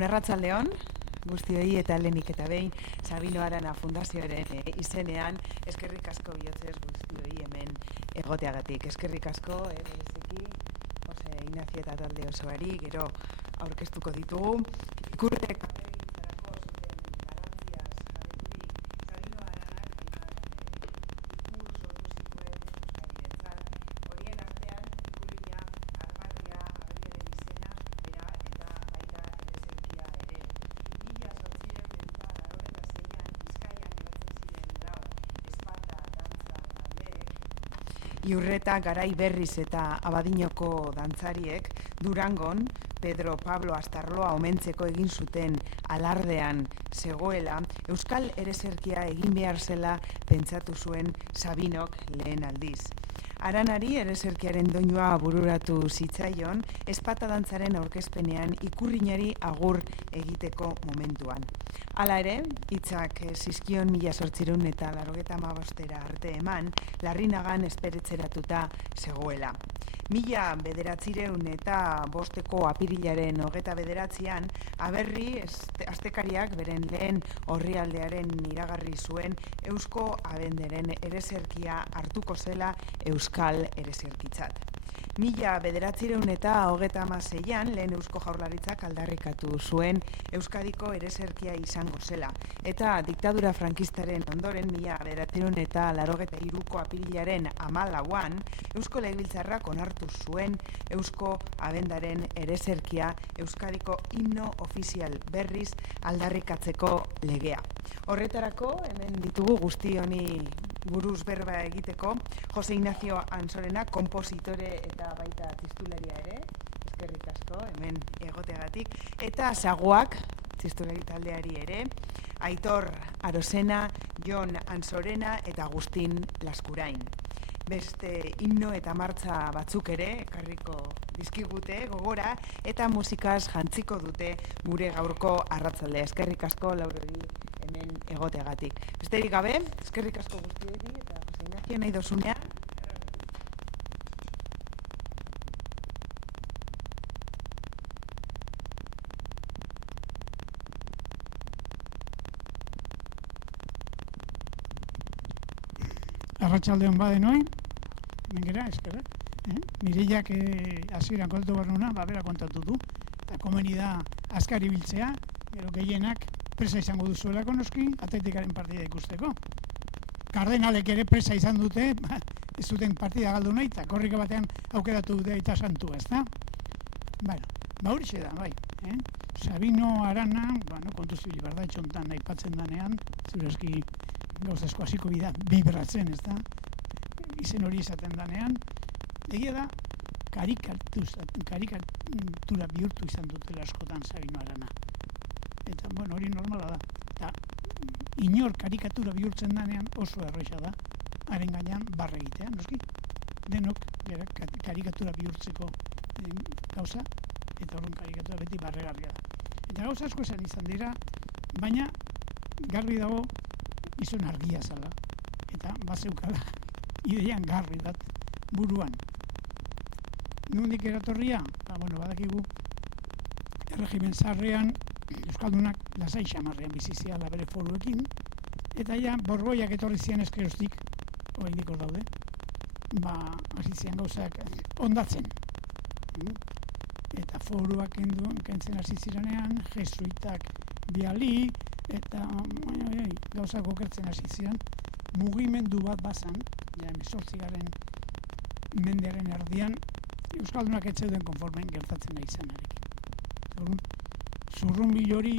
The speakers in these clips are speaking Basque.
Arratsaldeon, guztioi eta lehenik eta behin Sabino Arana Fundazioaren izenean eskerrik asko bihotzez guztioi hemen egoteagatik. Eskerrik asko bereziki Jose Ignacio eta talde osoari, gero aurkeztuko ditugu. Ikurrek Iurreta, Garai Berriz eta Abadinoko dantzariek Durangon Pedro Pablo Astarloa omentzeko egin zuten alardean zegoela, euskal ereserkia egin behar zela pentsatu zuen Sabinok lehen aldiz. Aranari ereserkiaren doinua bururatu zitzaion, ezpata dantzaren aurkezpenean ikurrinari agur egiteko momentuan. Hala ere, hitzak zizkion 1885 arte eman, Larrinagan esperetzeratuta zegoela. 1905 apirilaren 29an, Aberri astekariak beren lehen orrialdearen iragarri zuen Eusko Abenderen ereserkia hartuko zela euskal ereserkitzat. 1936an lehen Eusko Jaurlaritzak aldarrikatu zuen Euskadiko ereserkia izango zela, eta diktadura frankistaren ondoren 1983ko apirilaren 14an Eusko Legebiltzarrak onartu zuen Eusko Abendaren ereserkia Euskadiko himno ofizial berriz aldarrikatzeko legea. Horretarako, hemen ditugu guzti honi buruz berba egiteko, Jose Ignacio Ansorena, konpositore eta baita txistularia ere, eskerrik asko, hemen egoteagatik, eta Saguak, txistulari taldeari ere, Aitor Arosena, Jon Ansorena eta Agustin Laskurain. Beste himno eta martza batzuk ere, ekarriko dizkigute gogora, eta musikaz jantziko dute gure gaurko arratsaldea. Eskerrik asko laurori hemen egoteagatik. Besterik gabe, eskerrik asko guztioi eta Jose Ignacio nahi dozunean. Arratsaldeon badenoi, mengera, eskerrak. Mirillak hasieran kontatu barnuna, bera kontatu du. Eta komeni da azkar ibiltzea, gero gehienak presa izango duzuelako noski, Atletikaren partida ikusteko. Kardenalek ere presa izan dute, ez zuten partida galdu nahi, eta korrika batean aukeratu dute eta santua, ezta? Bueno, horixe da, bai. Sabino Arana, kontu zibili barda, etxontan aipatzen danean, zurezki gauzasko hasiko bibratzen, ezta? Izen hori izaten danean, egia da, karikatura bihurtu izan dutela askotan Sabino Arana. Eta, hori normala da. Eta, inor karikatura bihurtzen danean oso erresa da, haren gainean barre egitea, noski? Denok, karikatura bihurtzeko gauza, eta horren karikatura beti barregarria da. Eta gauza asko esan izan dira, baina garbi dago izan argia zala. Eta bazeukala ideian garri bat buruan. Nondik eratorria? Badakigu erregimen zaharrean Euskaldunak lasai xamarrean biziziala bere foruekin, eta borboiak etorri zian eskerostik, oraindik hor daude, hasi zian gauzak ondatzen. Eta foruak kentzen hasi zirenean, jesuitak biali, eta gauzak okertzen hasi zian, mugimendu bat bazan, 18. mendearen erdian, Euskaldunak ez zeuden konformen gertatzen nahi izanarekin. Zurrunbil hori,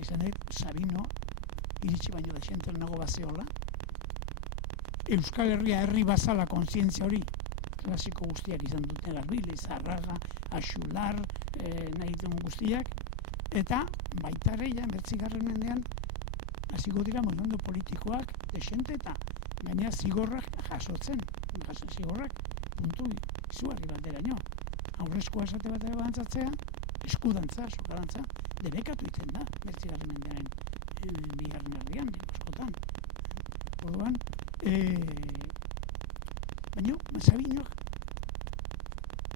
esan dut, Sabino, iritsi baino desenten nago bazeola, Euskal Herria herri bazala kontzientzia hori, klasiko guztiak izan duten Arbile, Zarraga, Axular, nahi duen guztiak, eta baita ere, 19. mendean, hasiko dira mugimendu politikoak desente eta gaina zigorrak jasotzen. Zigorrak puntu izugarri bateraino. Aurrezkoa esate bat ere dantzatzea, eskudantza, sokadantza, debekatu iten da, 19. mendearen bigarren erdian, askotan. Orduan, baina Sabinok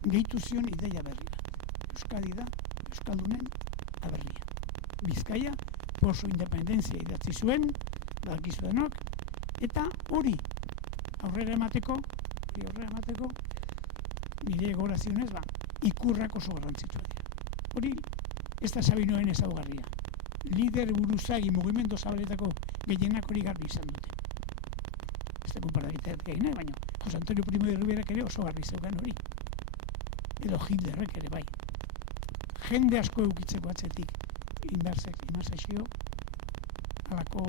gehitu zion ideia berri bat. Euskadi da, Euskaldunen aberria. Bizkaia, oso independentzia idatzi zuen, badakizuenok, eta hori aurrera emateko, nire gorazionez, ikurrak oso garrantzitsua dira. Hori, ez da Sabinoen ezaugarria. Lider buruzagi mugimendu zabaletako gehienak hori garbi izan dute. Ez da konparabitea gaina, baina Jose Antonio Primo de Riverak ere oso garbi zeukan hori. Edo Hitlerrek ere bai. Jende asko eukitzeko atzetik indarzazio alako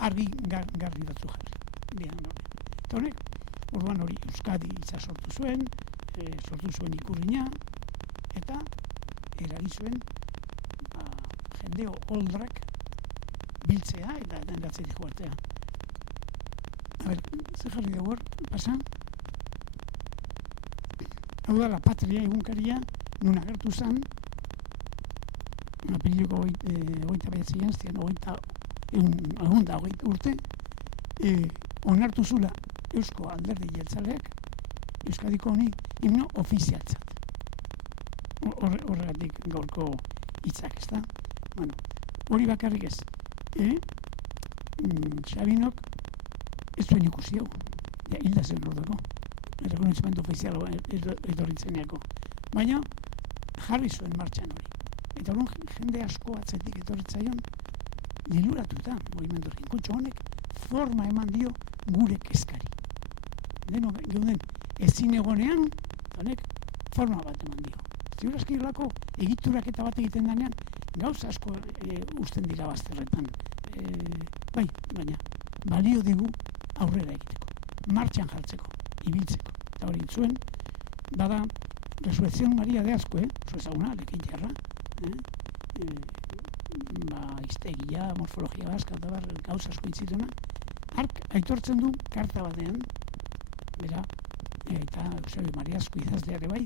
argi garri batzu jarri. Eta honek, orduan hori Euskadi hitza sortu zuen ikurrina, eta eragizuen jende oldrak biltzea eta dendatzetik joartea. Zer jarri dugu hor, pasa? Hau da, La Patria egunkaria, nun agertu zen, apiriloko 29an, zian 20 urte, onartu zula Eusko Alderdi Jeltzaleak, Euskadiko honi himno ofizialtzat. Horregatik gaurko hitzak, ez da? Bueno, hori bakarrik ez. Sabinok ez zuen ikusi hau. Hilda zen ordeko. Errekonozimendu ofiziala etorritzeneako. Baina jarri zuen martxan hori. Eta hori jende asko atzetik etorritzaion liluratuta mugimendurekin. Kontxo honek forma eman dio gure kezkari. Deno geuden ezin egonean, honek forma bat eman dio. Ziur aski horako egiturak eta bat egiten denean, gauza asko usten dira bazterretan. Bai, baina balio digu aurrera egiteko, martxan jartzeko, ibiltzeko. Eta hori zuen, bada Resurrección Maria de Azkue, zuezaguna, lekin jarra, hiztegia, morfologia baska, eta gauza asko itzituna, hark aitortzen du karta batean, bera, eta Eusebio Maria Azkue idazleare bai,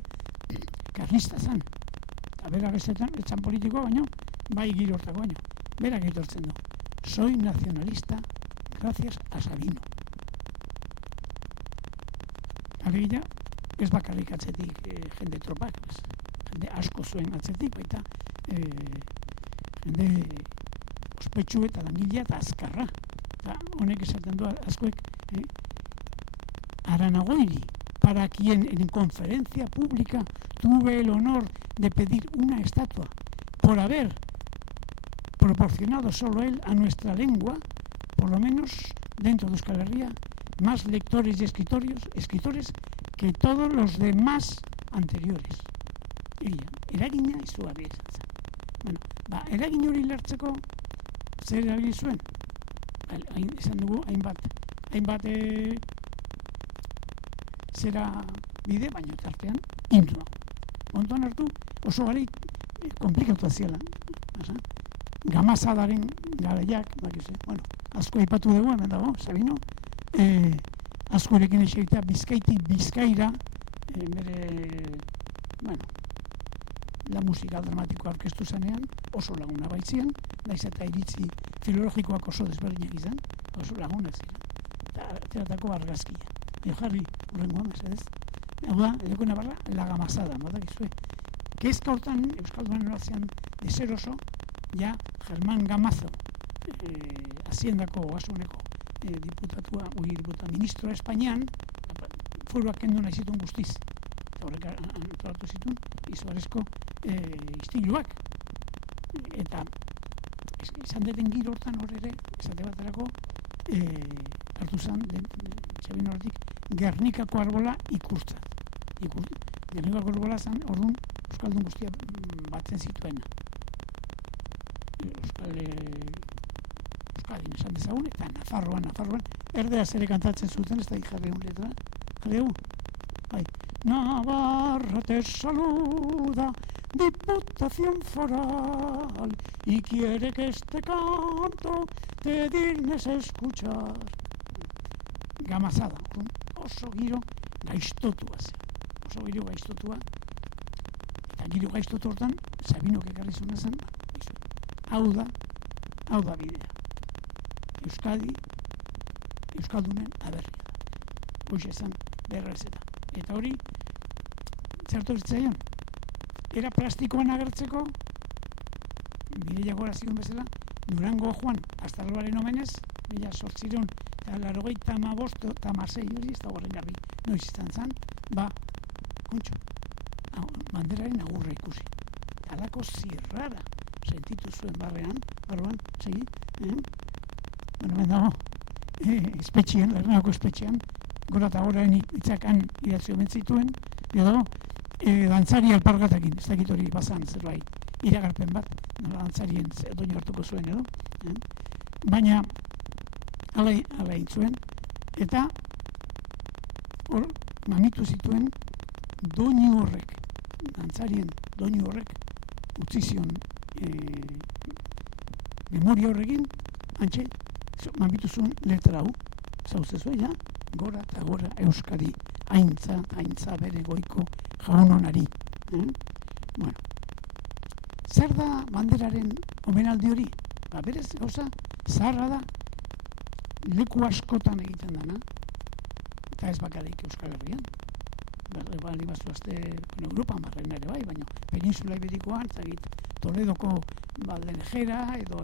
karlista zan. Eta bera bezetan, etzan politikoa baino, bai giro hortako baino. Berak aitortzen du. Soy nacionalista gracias a Sabino. Alegia, ez bakarrik atzetik jende tropak, jende asko zuen atzetik, baita jende ospetsu eta langilea eta azkarra. Eta honek esaten du askoek, Aranagoiri, para quien en conferencia pública tuve el honor de pedir una estatua por haber proporcionado solo él a nuestra lengua, por lo menos dentro de Euskal Herria, más lectores y escritores que todos los demás anteriores. Eragina izugarria izan zen. Bueno, eragin hori lertzeko zer erabili zuen? Esan dugu hainbat zera bide, baina tartean himnoa. Ondoan hartu oso gari komplikatu ziela. Gamazadaren garaiak, bueno, asko aipatu dugu, hemen dago, Sabino, askorekin esegitea Bizkaitik Bizkaira, bere, bueno, la musika dramatikoa orkestu zanean, oso laguna baitzian, naiz eta iritzi filologikoak oso desberdinak izan, oso lagunak ziren. Eta ateratako argazkia. Jarri, urrengoa, mesedez. Hau da, Eleko Navarra, la gamazada, badakizue. Kezka hortan, Euskalduan eroazean deseroso, ja Germán Gamazo, Haziendako Ogasuneko diputatua, ministroa Espainian, foruak kendu nahi zituen guztiz. Eta horrek antolatu zituen, izugarrizko istiluak. Eta izan deten giro hortan hor ere, esate baterako, hartu zen, Sabino horretik, Gernikako arbola ikustzat. Gernikako arbola zen, orduan, Euskaldun guztia batzen zituena. Euskadin esan dezagun, eta Nafarroan, erdeaz ere kantatzen zuten, ez da jarri un letra. Jarri dugu? Bai. Navarra te saluda, Diputación Foral, y quiere que este canto te dignes escuchar. Gamazada, oso giro gaiztotua zen. Oso giro gaiztotua. Eta giro gaiztotu hortan, Sabinok ekarri zuen zen, hau da bidea. Euskadi, Euskaldunen aberria da. Hoxe esan berrezeta. Eta hori, zertu zitzaion? era plastikoan agertzeko, bidea gora zigun bezala, Durango joan, azaroaren omenez, 1885 eta 16, hori ez da horren garbi, noiz izan zen, kontxo, banderaren agurra ikusi. Alako zirrara sentitu zuen barruan, segi, hemen dago, espetxean, Lernako espetxean, gora eta gora itzakan idatzio mentzituen, edo, dantzari alpargatakin, ez dakit hori bazan zerbait, iragarpen bat, nola dantzarien doinu hartuko zuen edo, baina ala egin zuen, eta hor mamitu zituen doinu horrek, dantzarien doinu horrek, utzi zion memoria horrekin, antxe, mamitu zuen letra hau, zauzezue, ja, gora eta gora Euskadi, haintza bere goiko jaunonari. Bueno, zer da banderaren omenaldi hori? Berez, gauza, zaharra da, leku askotan egiten dana, eta ez bakarrik Euskal Herrian. Bali bazuazte Europa marren ere bai, baina Peninsula Iberikoan, Toledoko Baldenjera, edo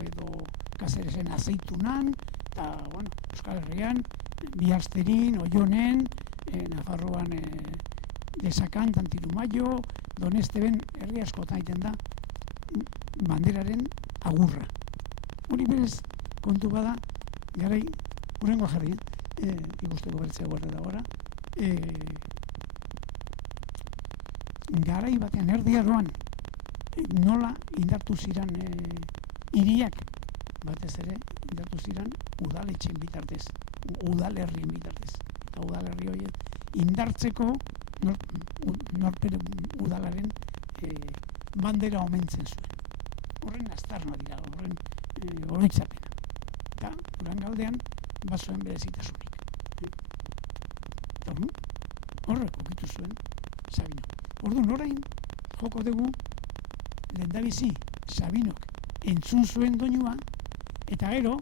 Kaseresen Azeitunan, eta, bueno, Euskal Herrian, Biasterin, Oionen, Nafarroan Lesakan, Tantirumaio, Donesteben, herri askotan egiten da, banderaren agurra. Hori berez kontu bada, garai, hurrengo jarri, ikusteko bertzea guarda da gora, garai batean erdi aroan nola indartu ziran hiriak, batez ere indartu ziran udaletxen bitartez, udalerrien bitartez. Eta udalerri horiek indartzeko norpere udalaren bandera omentzen zuen. Horren aztarna dira, horren oroitzapena. Eta Durangaldean bazuen berezitasunik. Eta horrek okitu zuen Sabino. Orduan orain joko dugu lehendabizi Sabinok entzun zuen doinua, eta gero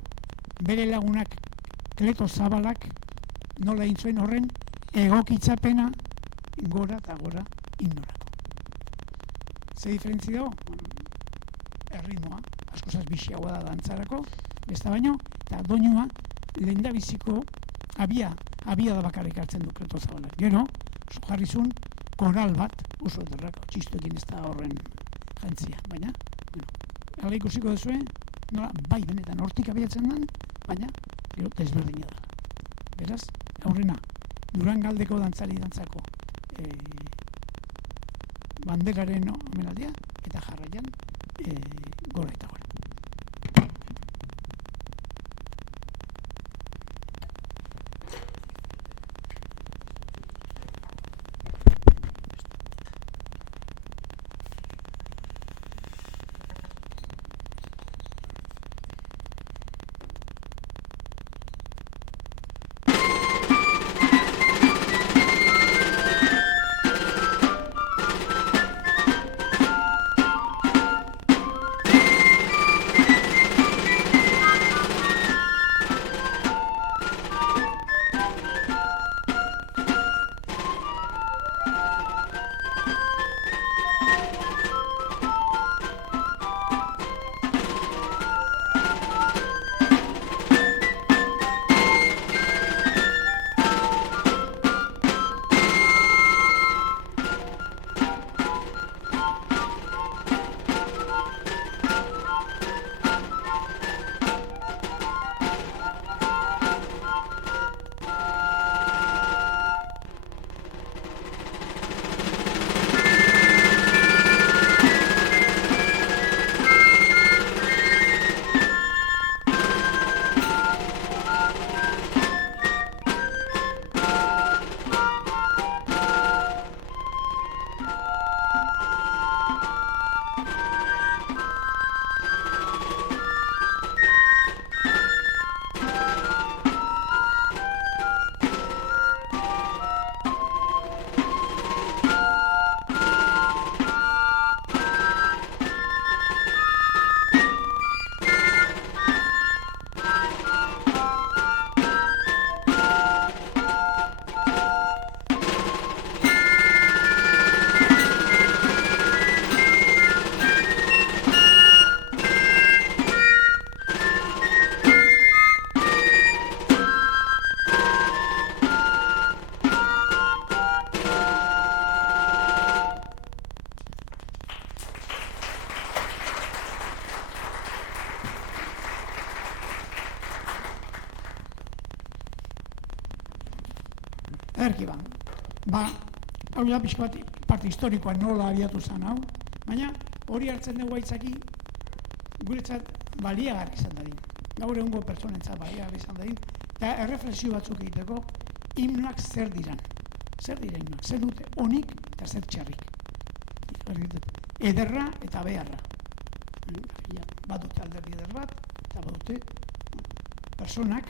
bere lagunak Kleto Zabalak nola egin zuen horren egokitzapena gora eta gora indorako. Ze diferentzi dago? Erritmoa, askozaz bixiagoa da dantzarako, ez da baino, eta doinua lehendabiziko abia da bakarrik hartzen du Kleto Zabalak. Gero, jarrizun koral bat, oso ederrako, txistoekin ez da horren jantzia, baina, hala ikusiko duzue, nola, bai benetan hortik abiatzen den, baina, gero, desberdina da. Beraz, aurrena, Durangaldeko dantzako banderaren omenaldia, eta jarraian, gora eta gora. Ederki hau da pixka bat parte historikoa nola abiatu zen hau, baina hori hartzen dugu aitzaki guretzat baliagarri izan dadin. Gaur egungo pertsonentzat baliagarri izan dadin, eta erreflexio batzuk egiteko himnoak zer diran. Zer dira himnoak, zer dute onik eta zer txarrik. Ederra eta beharra. Badute alderdi eder bat, eta badute personak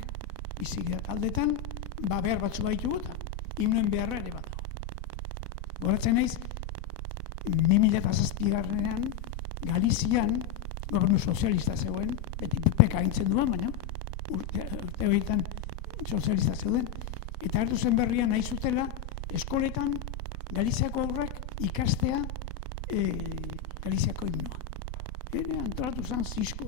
bizigira taldetan, behar batzu baitugu eta himnoen beharra ere bat dago. Goratzen naiz, 2007 Galizian gobernu sozialista zegoen, beti PPK agintzen duan, baina urte horietan sozialista zeuden, eta hartu zen berria nahi zutela eskoletan Galiziako aurrak ikastea Galiziako himnoa. Antolatu zen zizko.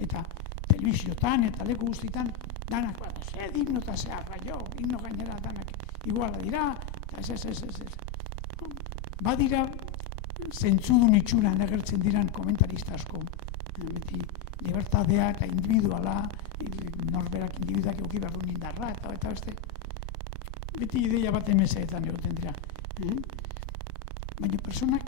Eta telebiziotan eta leku guztitan danak, ze himno eta ze arraio, himno gainera danak iguala dira, eta ez. Badira, zentzudun itxuran agertzen diran komentarista asko. Beti, libertadea eta individuala, norberak individuak euki behar du nindarra, eta beste. Beti ideia bat emeseetan egoten dira. Baina personak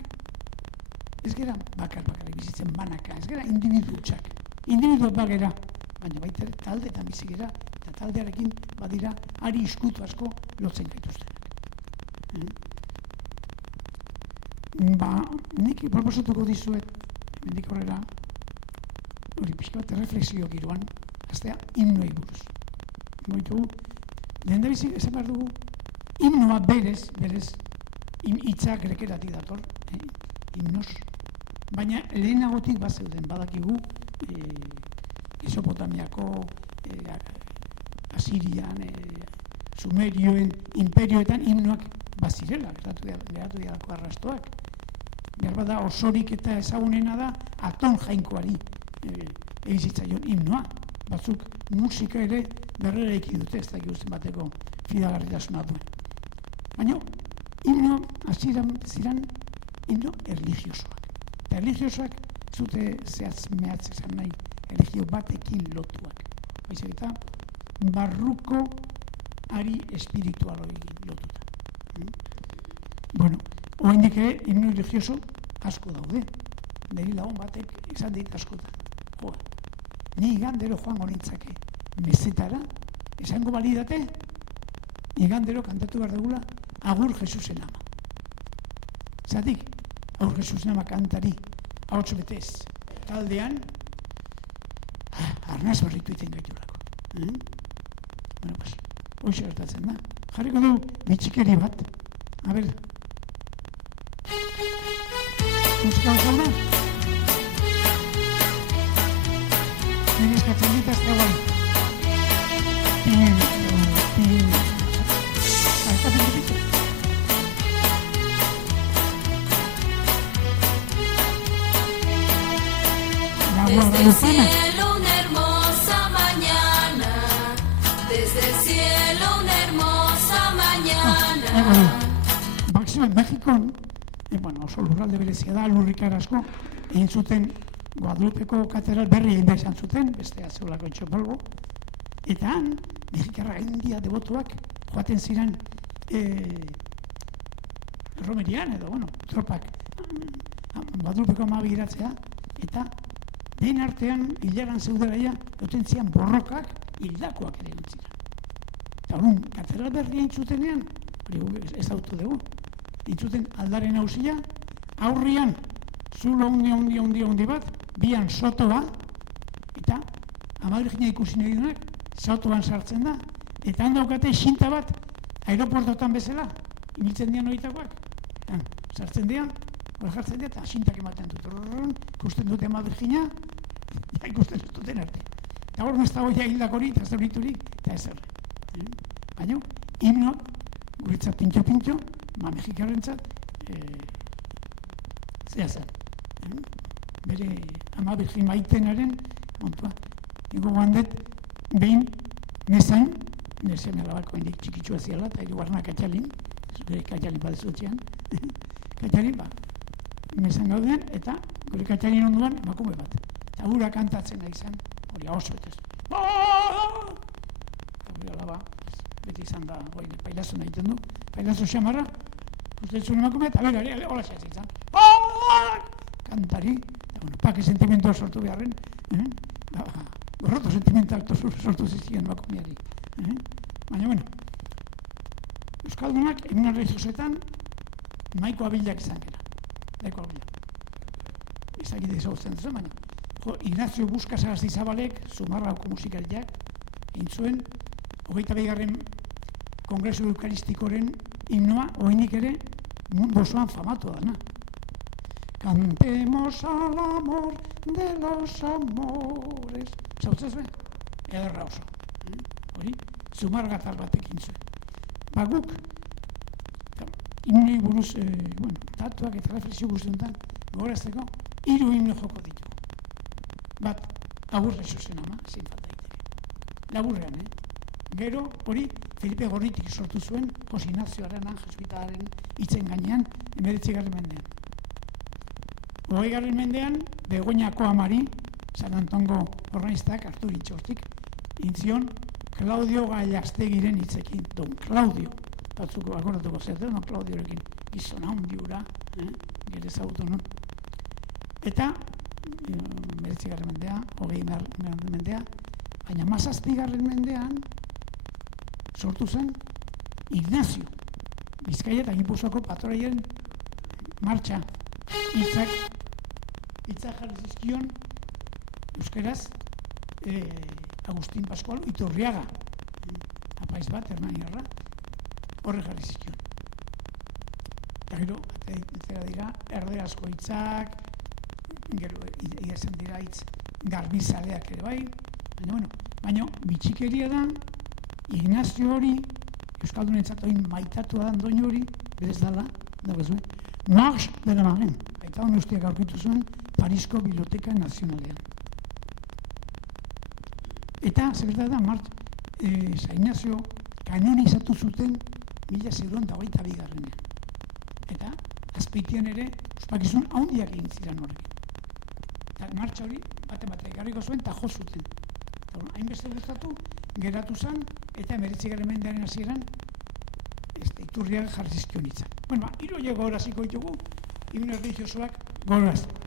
ez gera bakar-bakarrik bizitzen banaka, ez gera individuutxak. Individuak bagera, baina baita ere taldetan bizi gera, eta taldearekin badira ari iskutu asko lotzen gaituztenak. Nik proposatuko dizuet, mendik horrela, hori pixka bat reflexio giroan, aztea himnoi buruz. Goitugu, lehen da bizik esan behar dugu, himnoa berez, hitzak grekerati dator, himnos, baina lehenagotik bat zeuden, badakigu, Mesopotamiako, Asirian, Sumerioen, imperioetan himnoak bazirela, geratu dialako arrastoak. Behar bada osorik eta ezagunena da Aton jainkoari egizitzaion himnoa. Batzuk musika ere berrera eki dute, ez da guztien bateko fidagarritasuna duen. Baina himno hasieran ziren himno erligiosoak. Eta erligiosoak zute zehatz mehatz esan nahi erligio batekin lotuak. Baizik eta barruko ari espiritualoi lotuta. Bueno, oraindik ere himno religioso asko daude. Niri lagun batek izan dit askotan. Ni igandero joango nintzake mezetara, esango balidate, igandero kantatu behar dugula Agur Jesusen ama. Zatik, Agur Jesusen ama kantari, ahots betez, taldean, arnaz barritu iten gaitulako. Bueno, pues, hoxe gertatzen da. Jarriko du, bitxikeri bat. A ber, musika bezala? Nire eskatzen dit, azte guai. Desde el cielo una hermosa mañana, desde el cielo una hermosa mañana. Baxioan, Mexikon, oso lurralde berezia da, lurrikar asko, egin zuten Guadalupeko katedral berri egin izan zuten, bestea zeulako etxopolgo, eta han, mexikarra india devotuak joaten ziren romerian edo, tropak Guadalupeko amabi iratzea, eta den artean, hilaran zeudelaia, duten zian borrokak hildakoak ere entzira. Eta horren, katedral berri egin zutenean, hori ez autu dugu, entzuten aldaren hauzia, aurrian, zulo hundi bat, bian sotoa, eta Amadregina ikusi nahi duenak, sotoan sartzen da, eta handaukate xinta bat, aeroportotan bezala, ibiltzen dian horitakoak, sartzen dian, hori jartzen dian, eta xintak ematen dut, ikusten dute Amadregina, eta ikusten duten arte. Eta hor ez dago ja hildak hori, eta ez da horiturik, eta ez erre. Baina, himno, guretzat pintxo, mexikarrentzat, zea zen. Bere ama Birjin Maitenaren, ontua, ego gandet, behin, nezan, nezen alabako hendik txikitsua ziala, eta hirugarrena Katxalin, gure Katxalin badezutzean, Katxalin, nezan gauden, eta gure Katxalin onduan, emakume bat. Eta hura kantatzen nahi zen, hori hau zuetez. Eta hori alaba, beti izan da, pailazo egiten du, pailazo xamarra, uste zuen emakumea, eta bera, hola xeaz izan. Kantari, eta bueno, pake sentimentoa sortu beharren, gorroto sentimental sortu zizien emakumeari. Baina, bueno, Euskaldunak, egun arreizosetan, nahiko abilak izan gara. Nahiko abilak. Izakide izautzen zuen, baina. Ignacio Buskas Arastizabalek, Zumarrauko musikariak, egin zuen, 22. Kongresu Eukaristikoren himnoa, oinik ere, mundu osoan famatu dana. Cantemos al amor de los amores. Zautzez be? Ederra oso. Hori, Zumargatar batekin zuen. Guk, himnoi buruz, datuak eta reflexio guztiuntan, gogorazteko, 3 himno joko ditugu. Bat, agurre zuzen ama, zein falta daiteke. Laburrean, Gero, hori, Felipe Gorritik sortu zuen, Jose Ignacio Arana, jesuitaren hitzen gainean, 19. mendean. 20. mendean, Begoñako amari, San Antongo ornaiztak, Artur Itxortik, intzion, Claudio Gallastegiren hitzekin, Don Claudio, batzuko akordatuko zertu, Don Claudiorekin, gizona handiura, gero ezagutu non. Eta, 19. mendea, 20. mendea, baina 17. mendean, sortu zen Ignacio, Bizkaia eta Gipuzkoako patroien martxa, hitzak jarri zizkion, euskeraz, Agustin Pascual Iturriaga, apaiz bat, Hernaniarra, horre jarri zizkion. Eta gero, atera dira, erderazko hitzak, gero, esan dira hitz garbizaleak ere bai, baina bitxikeria da, Ignacio hori, Euskaldunentzat oin maitatua da doinu hori, berez dala, Marx de la Marine, eta hon usteak aurkitu zuen Parisko Biblioteka Nazionalean. Eta, zeberta da, San Ignacio kanonizatu zuten 1622. Eta, azpeitian ere, ospakizun handiak egin ziren horrekin. Eta martxa hori, bate egarriko zuen, eta jo zuten. Hainbeste gustatu, geratu zen, eta 19. mendearen hasieran, Iturriaga jarri zizkion hitzak. Bueno, 3 horiek gogoraziko ditugu, himno erlijiosoak gogorazteko.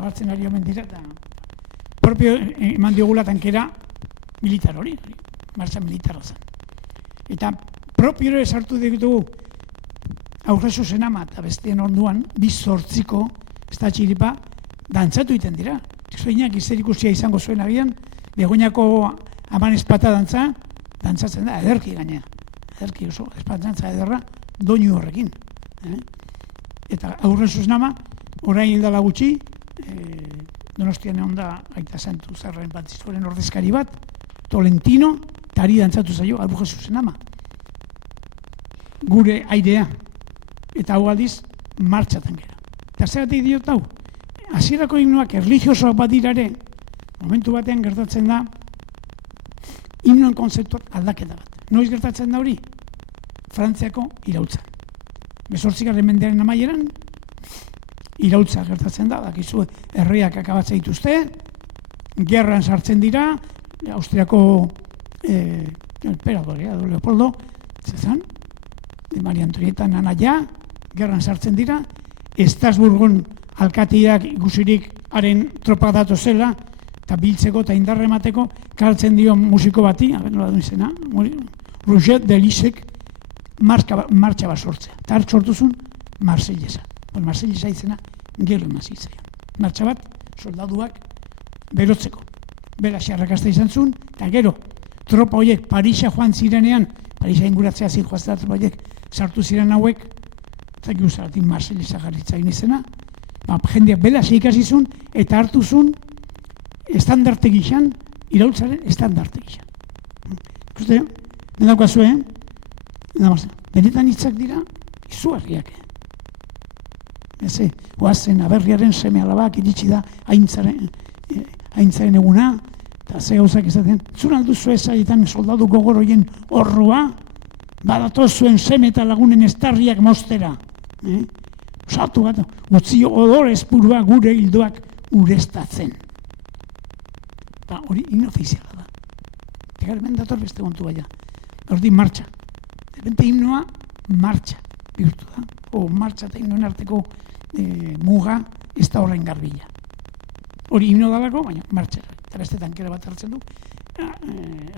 eta hartzen ari omen dira, eta propio eman diogula tankera militar hori, martxa militarra zen. Eta propio ere sartu ditugu aurre zuzenama eta besteen onduan, 2-8 estatxiripa dantzatu iten dira. Zuenak izer ikusia izango zuen agian, Begoñako aman espata dantzatzen da, ederki gainea. Ederki oso, espatantza ederra, doinu horrekin. Eta aurre zuzenama, orain hildala gutxi, Donostian egon da Aita Santu Zarren Batistuaren ordezkari bat, Tolentino, eta ari dantzatu zaio, aurre zuzenama. Gure airea. Eta hau aldiz, martxatan gera. Eta zeratik diot hau, hasierako himnoak erlijiosoak badirare, momentu batean gertatzen da, himnoen konzeptuak aldaketa bat. Noiz gertatzen da hori? Frantziako iraultzan. 18. mendearen amaieran, iraultza gertatzen da, dakizu herriak akabatzen dituzte, gerran sartzen dira, Austriako emperadore, Leopoldo, zezan, de Maria Antonieta Nanaia, gerran sartzen dira, Estrasburgon alkateak ikusirik haren tropa datu zela, eta biltzeko eta indarre emateko, kartzen dio musiko bati, nola duen izena, Roger de Lisek martxa bat sortzea. Eta hart sortuzun, Marsellesa. Marsellesa izena, gero emazitzea. Martxa bat, soldaduak berotzeko. Bera xarrakazta izan zuen, eta gero, tropa horiek Parisa joan zirenean, Parisa inguratzea zijoaztea tropa horiek sartu ziren hauek, eta guzaratik Marsellesa garritzain izena, jendeak bela ikasi zuen, eta hartu zuen, estandarte gixan, iraultzaren estandarte gixan. Ikuste, nedaukazue, benetan hitzak dira, izugarriak. Oazen aberriaren seme alabak iritsi da aintzaren eguna, eta ze gauzak izaten, zuen alduzu ezaietan soldadu gogoroien horrua, badatoz zuen seme eta lagunen estarriak mostera. Osatu bat, utzi odorez purua gure hildoak urestatzen. Eta hori inofiziala da. Eta hemen dator beste kontu baina. Hordi martxa. Depente himnoa martxa bihurtu da. O martxa eta himnoen arteko muga ez da horren garbila. Hori himno dalako, baina martxa. Eta beste tankera bat hartzen du.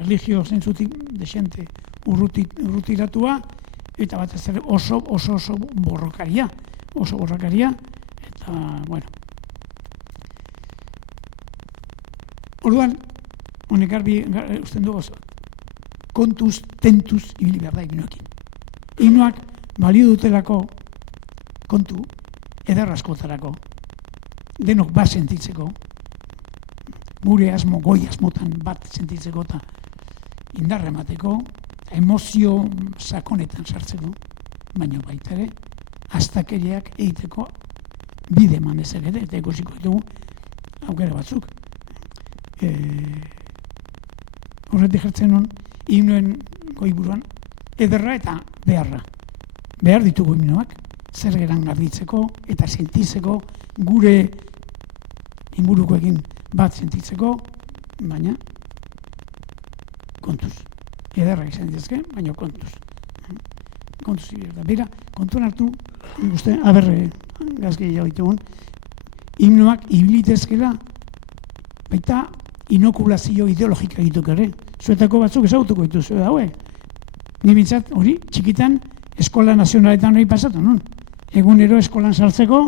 Erligio zentzutik desente urrutiratua, eta bat ez oso borrokaria. Oso borrokaria, eta, bueno. Orduan, honek garbi usten dugu kontuz, tentuz, ibili behar da himnoekin. Himnoak balio dutelako kontu, eder askotarako, denok bat sentitzeko, gure asmo, goi asmotan bat sentitzeko eta indarra emateko, emozio sakonetan sartzeko, baina baita ere, astakeriak egiteko bide eman ezak ere, eta ikusiko ditugu aukera batzuk. Horretik jartzen hon, himnoen goiburuan, ederra eta beharra. Behar ditugu himnoak, zer geran garditzeko eta sentitzeko, gure ingurukoekin bat sentitzeko, baina kontuz. Ederra izan dizke, baina kontuz. Kontuz ibera. Bera, kontuan hartu, uste, aberre, gazgei jau ditugun, himnoak ibilitezkela, baita inokulazio ideologika egituk ere. Zuetako batzuk ezagutuko dituzu daue. Ni bintzat, hori, txikitan, eskola nazionaletan hori pasatu, nun? Egunero eskolan sartzeko,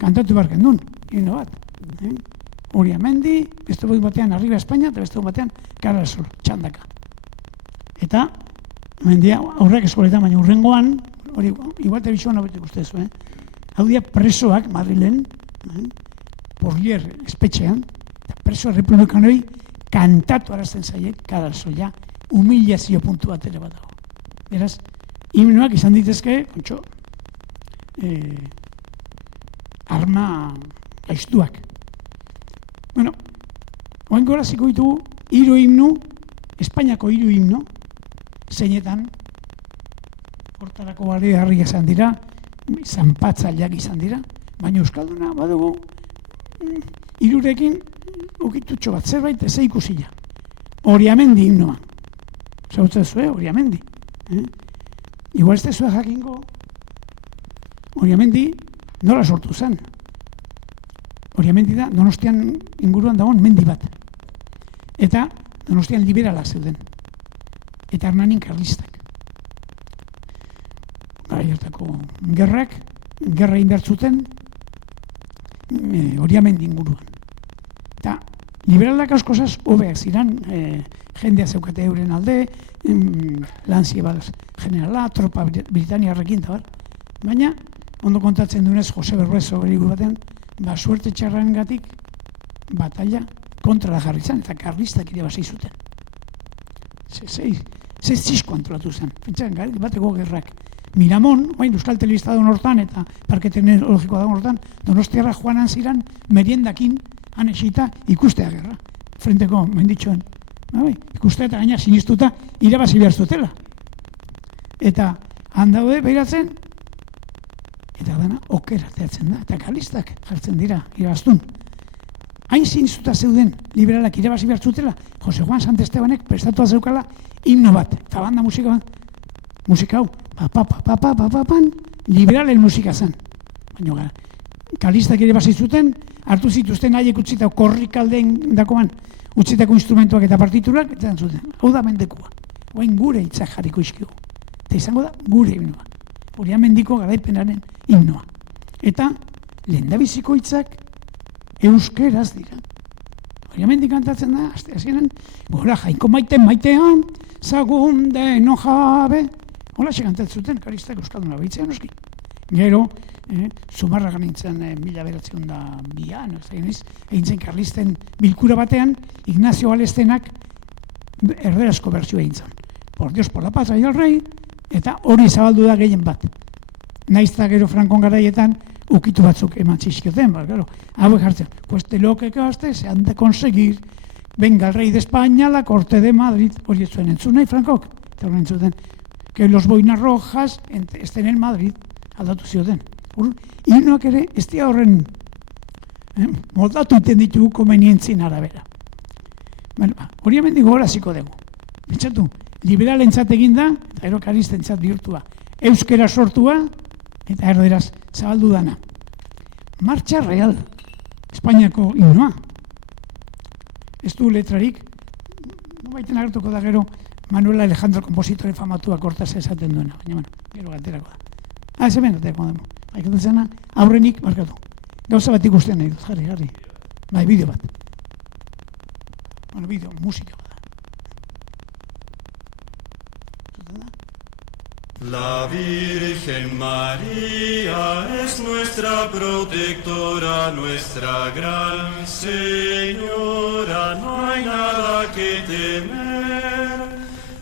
kantatu barken duen, himno bat. Hori amendi, beste batean arriba Espainia, eta beste batean Karasol, txandaka. Eta, mendia, aurrak eskoletan, baina urrengoan, hori, igual telebizioan hau ikustezu, hau dia presoak, Madrilen, Porlier espetxean, eta preso republikan hori, kantatu arazten zaiek, Karasol, humilazio puntu bat ere bat dago. Beraz, himnoak izan ditezke, kontxo, arma gaiztuak. Bueno, oain goraziko ditugu, 3 himno, Espainiako 3 himno, zeinetan, hortarako baliagarriak izan dira, zanpatzaileak izan dira, baina Euskalduna badugu, 3rekin ukitutxo bat zerbait ez ikusila. Oriamendi himnoa. Zautzen zuen, Oriamendi. Igual ez zuen jakingo, Oriamendi nola sortu zen. Oriamendi da, Donostian inguruan dagoen mendi bat. Eta Donostian liberala zeuden. Eta Hernanin karlistak. Garai hartako gerra indartzuten Oriamendi inguruan. Eta liberalak askozaz hobeak ziren, jendea zeukate euren alde, Lanzibal generala, tropa Britaniarrekin, baina, ondo kontatzen duenez, Jose Berruezo liburu batean, suerte txarrangatik batalla kontra jarri zen, eta karlistak irabazi zuten. Ze zizko antolatu zen. Pentsan, bateko gerrak. Miramon, Euskal Telebista dagoen hortan, eta Parke Teknologikoa dagoen hortan, Donostiarra joanan ziren meriendakin, anesita, ikustea gerra. Frenteko, menditxoen. Ikustea eta gaina sinistuta irabazi behar zutela. Eta handaude behiratzen, eta dana okera teatzen da, eta karlistak jartzen dira, irabaztun. Hain sinistuta zeuden liberalak irabazi behar zutela, Jose Juan Santestebanek prestatua zeukala himno bat, eta banda musika bat, musika hau, pa-pa-pa-pa-pa-pa-pan, liberalen musika zen. Baina karlistak irabazi zuten, hartu zituzten haiek utzitako korrikaldeen dakoan, utzitako instrumentuak eta partiturak, eta zuten, hau da mendekua. Oain gure hitzak jarriko izkigu. Eta izango da gure himnoa. Oriamendiko garaipenaren himnoa. Eta lehendabiziko hitzak euskeraz dira. Oriamendik kantatzen da, azkenan, gora jaiko maitean, zagunde no jabe. Hola xe kantatzen zuten, karistak euskalduna behitzean noski. Gero, Zumarragan nintzen 1902an, egin zen karlisten bilkura batean, Ignacio Alestenak erderazko bertsioa egin zen. Por Dios, por la paz, y el rey, eta hori zabaldu da gehien bat. Naizta gero Frankon garaietan, ukitu batzuk eman txizkioten, hauek jartzen, cueste lo que caste, se han de conseguir, venga el rey de España, la corte de Madrid, hori ez zuen entzun nahi, Frankok, eta hori entzuten, que los boinas rojas estén en Madrid, aldatu zioten. Himnoak ere, ez dira horren moldatu iten ditugu komenientzien arabera. Hori hemen digo horaziko dugu. Pentsatu, liberalentzat egin da, eta ero karistentzat bihurtua. Euskera sortua, eta erderaz zabaldu dana. Marcha Real, Espainiako himnoa. Ez du letrarik, baiten agertuko da gero, Manuel Alejandro kompositore famatuak hortaz esaten duena, baina gero gaterako da. Ez hemen gaterako da. Haiketan zena, aurrenik, markatu. Gauza bat ikusten nahi dut, jarri. Bideo bat. Bideo, musika bat. La Virgen María es nuestra protectora, nuestra gran Señora, no hay nada que temer.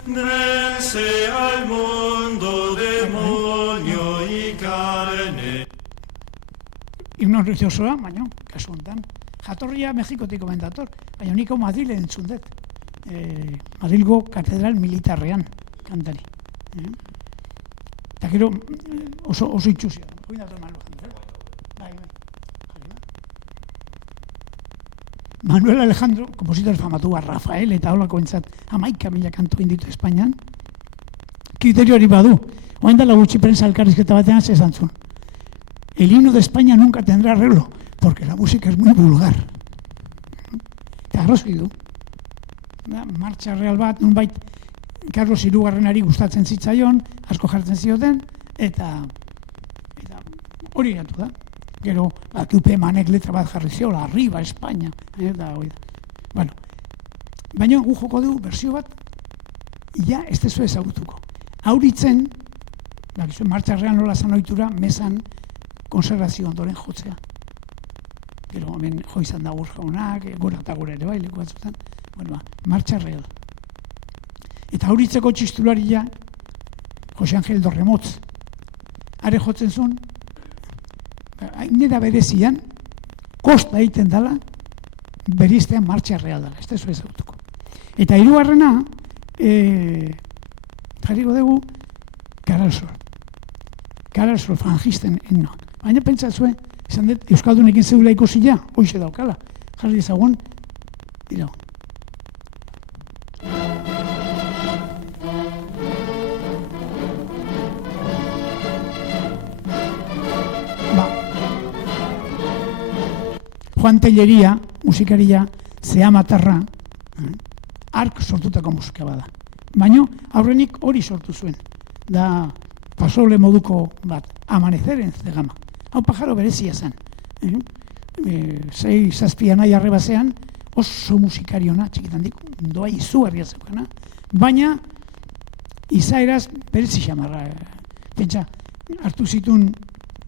Vence al mundo, demonio y carne. Himno religiosoa, baina, kasu honetan, jatorria Mexikotik omen dator, baina niko Madrilen entzun dut. Madrilgo katedral militarrean kantari. Eta gero oso itxusia. Hoi dator Manuel Alejandro, kompositor famatua, Rafael eta holako entzat, 11.000 kantu inditu Espainian, kriterio hori badu. Oain dela gutxi prensa elkarrizketa batean esan zuen. El himno de España nunca tendrá arreglo, porque la música es muy vulgar. Eta arrazoi du. Marcha Real bat, nunbait, Carlos Hirugarrenari gustatzen zitzaion, asko jartzen zioten, eta hori gatu da. Gero, Tupe Manek letra bat jarri ziola, arriba España, eta hori da. Bueno, baina gu joko dugu bersio bat, ja ez tezu ezagutuko. Auritzen, Marcha Real nola zan ohitura, mesan konservazio ondoren jotzea. Gero, hemen jo izan da Urjaunak, gora eta gora ere bai, leku batzutan. Bueno, Marcha Real. Eta auritzeko txistularia, Jose Angel Dorremotz. Are jotzen zuen, hainera berezian, kosta egiten dela, beriztean Marcha Real dela, ez tezu ezagutuko. Eta hirugarrena, jarriko dugu, Karalsor frangisten himnoa. Baina pentsatzue, izan dut, Euskaldunekin zeudela ikusia, hoize daukala. Jarri ezagun, dira. Juan Telleria, musikaria, Zeamatarra, ark sortutako musika bada. Baina aurrenik hori sortu zuen. Da pasole moduko bat, Amaneceren Zegama. Hau pajaro berezia zen. 6-7 anai arrebazean, oso musikariona, txikitan dik, doa izugarria zeukana, baina izaeraz berezi xamarra. Pentsa, hartu zituen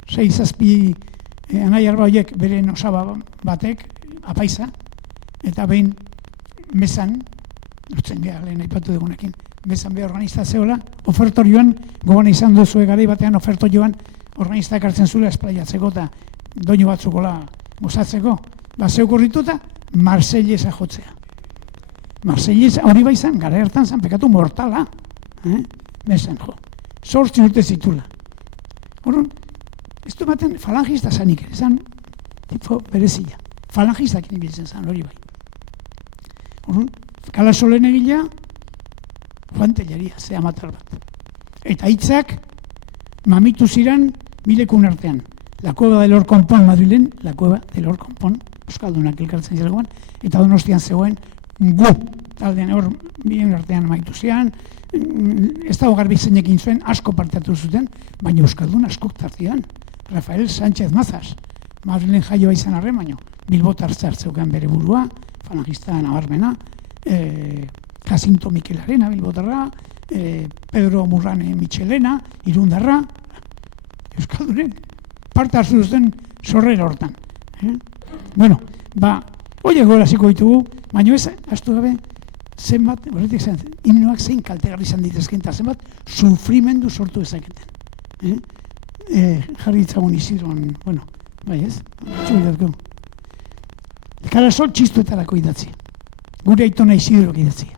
6-7 anai arba horiek beren osaba batek, apaiza, eta behin mesan, dutzen geha lehen aipatu dugunekin, mesan beha organista zeola, ofertorioan, gogoan izan duzue garai batean ofertorioan organistak hartzen zula esplaiatzeko eta doinu batzukola gozatzeko, zeuk horrituta Marsellesa jotzea. Marsellesa hori baizan, gara hartan zan pekatu mortala, mesan jo. 8 urte zitula. Horren, ez du baten falangista zanik ere, zan tipo berezia. Falangistak inibiltzen zan, hori bai. Horren, Kalasolen egila, Juan Telleria, Zeamatar bat. Eta hitzak mamitu ziren bilekun artean. La Cueva del Orkonpon Madrilen, La Cueva del Orkonpon, Euskaldunak elkartzen zelagoan, eta Donostian zegoen gu, taldean hor bien artean maitu zian, ez dago garbi zeinekin zuen, asko parteatu zuten, baina Euskaldun askok tartian. Rafael Sánchez Mazas, Madrilen jaioa izan arren, baina Bilbotar zartzeukan bere burua, falangista nabarmena, Jacinto Mikelarena, Bilbotarra, Pedro Murrane Michelena, Irundarra, Euskaldunen, parte hartu duten sorrera hortan. Bueno, horiek goraziko ditugu, baina ez, astu gabe, zenbat, horretik zen, himnoak zein kaltegarri izan ditezken, eta zenbat sufrimendu sortu ezaketen. Jarri ditzagun Isidroan, bueno, bai ez, txubidatko. Karasol txistuetarako idatzi. Gure aitona Isidrok idatzi.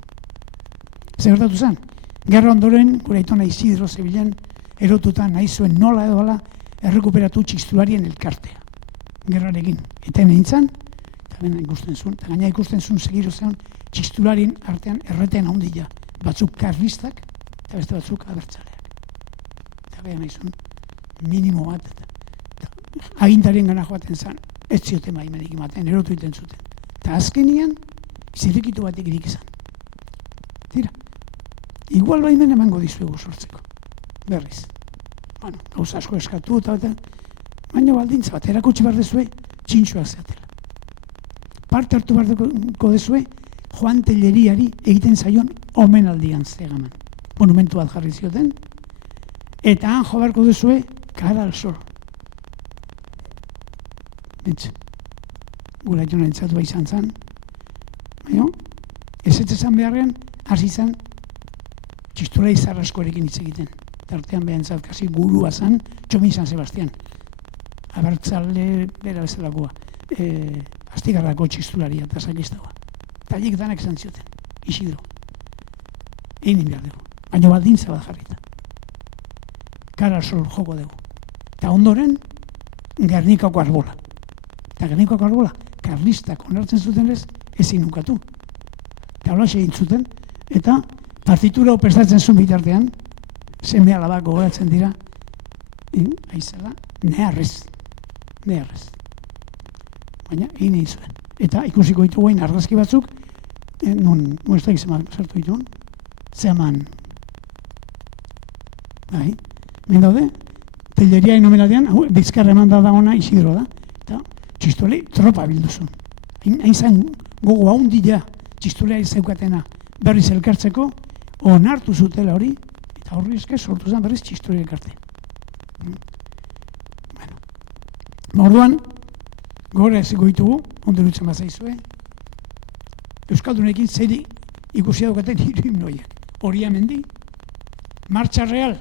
Zer gertatu zen? Gerra ondoren, gure aitona Isidro zebilen erotuta nahi zuen nola edo hala errekuperatu txistularien elkartea. Gerrarekin. Eta nintzen, eta bena ikusten zuen, eta gaina ikusten zuen segiro zeon txistularien artean erreten handia. Batzuk karlistak, eta beste batzuk abertzaleak. Eta beha nahi zuen, minimo bat, eta agintarien gana joaten zen, ez zioten baimenik ematen, erotu iten zuten. Eta azkenian, zirekitu batik irik izan. Tira, igual baimen emango dizuegu sortzeko. Berriz. Bueno, gauza asko eskatu eta baina baldintza bat, erakutsi behar dezue, txintxoak zeatela. Parte hartu behar dezue, Juan Telleriari egiten zaion omenaldian Zegaman. Monumentu bat jarri zioten, eta han jo beharko dezue, Cara al Sol. Bentsa, gura jona entzatu izan zen, baina, ez etzezan beharrean, hasi zen, txistulai zarraskorekin hitz egiten. Tartean behan zatkasi gurua zen, Txomin San Sebastian. Abertzale bera bezalakoa. Astigarrako txistularia eta zakistagoa. Eta haiek danak esan zioten, Isidro. Egin behar dugu. Baina baldintza bat jarrita. Cara al Sol joko dugu. Eta ondoren, Gernikako arbola. Eta Gernikako arbola, karlistak onartzen zuten ezin ukatu. Eta hola egin zuten, eta partitura prestatzen zuen bitartean, seme alabak gogoratzen dira, aizela, neharrez. Baina, egin egin zuen. Eta ikusiko ditu guain argazki batzuk, non, muestak izan sartu dituen, Zegaman. Bai, men daude, Telleria inomenaldean, bizkarra eman da ona Isidro da, eta txistulei tropa bilduzun. Hain zen gogo haundila txistulea zeukatena berriz elkartzeko, onartu zutela hori, eta horri esker sortu zen berriz txistulea elkarte. Orduan, gora eziko ditugu, ondo dutzen bazaizue, Euskaldunekin zeri ikusi daukaten hiru himnoiak. Hori amendi, Martxa Real,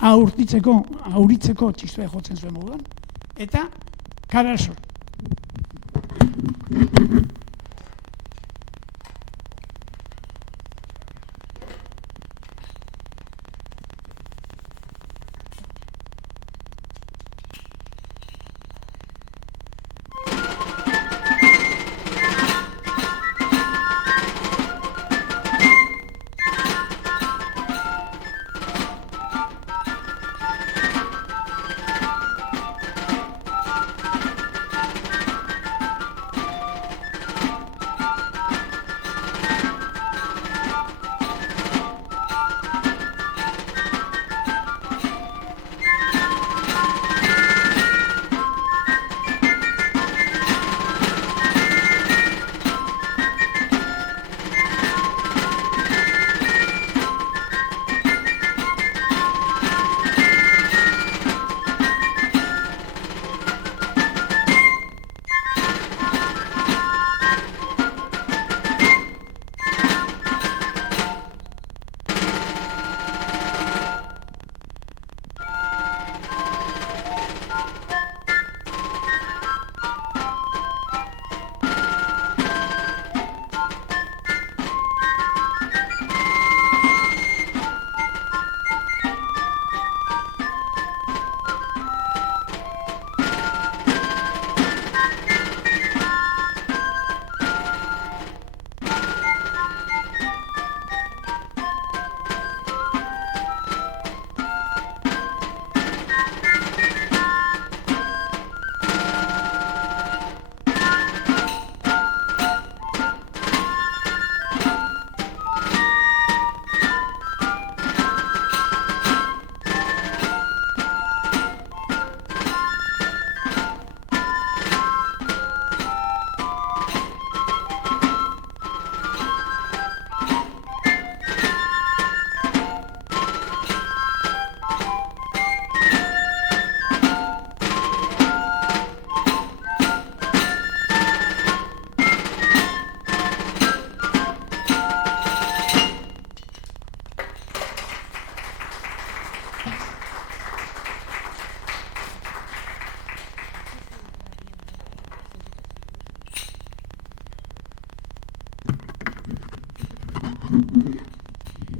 auritzeko txistulea jotzen zuen moduan, eta Cara al Sol.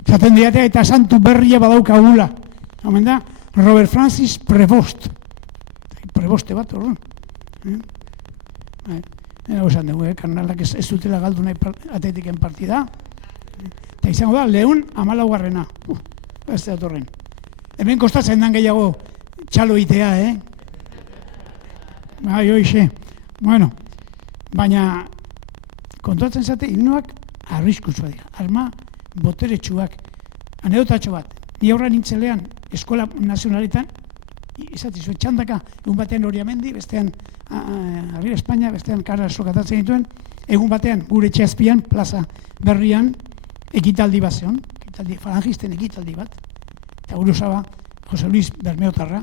Zaten diatea eta santu berria badaukagula. Omen da, Robert Francis Prevost. Prevoste bat, orduan. Esan dugu, karnalak ez dutela galdu nahi Atletiken partida. Eta izango da, Leon 14. Ez da torren. Hemen kostatzen dan gehiago txalo itea, Bai, hoixe. Bueno, baina kontuatzen zate, himnoak arriskutsua dira. Arma boteretsuak. Anedotatxo bat. Ni aurra nintzelean, eskola nazionaletan, izatizu, txandaka, egun batean Oriamendi, bestean Arriba Espainia, bestean Karraso katatzen dituen, egun batean gure etxeazpian, plaza berrian, ekitaldi bat zeon, falangisten ekitaldi bat, eta gure osaba, Jose Luis Bermeotarra,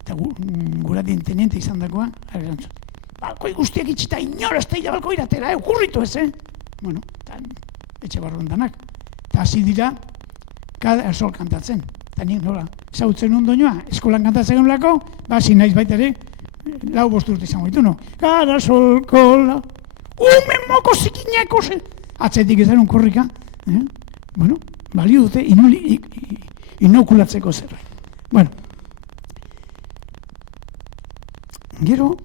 eta guratien teniente izan dagoa, erantzut. Balkoi guztiak itxita inoraz teila balkoi iratera, okurritu ez, Bueno, eta etxe barruan danak. Eta hasi dira, kada sol kantatzen. Eta nik nola, zautzen ondoinoa, eskolan kantatzen genulako, hasi naiz baita ere, 4-5 urte izango ditu, no? Kada sol kola, umen moko zikineko zen. Atzetik ezaren korrika, bueno, balio dute inokulatzeko zerbait. Bueno, gero,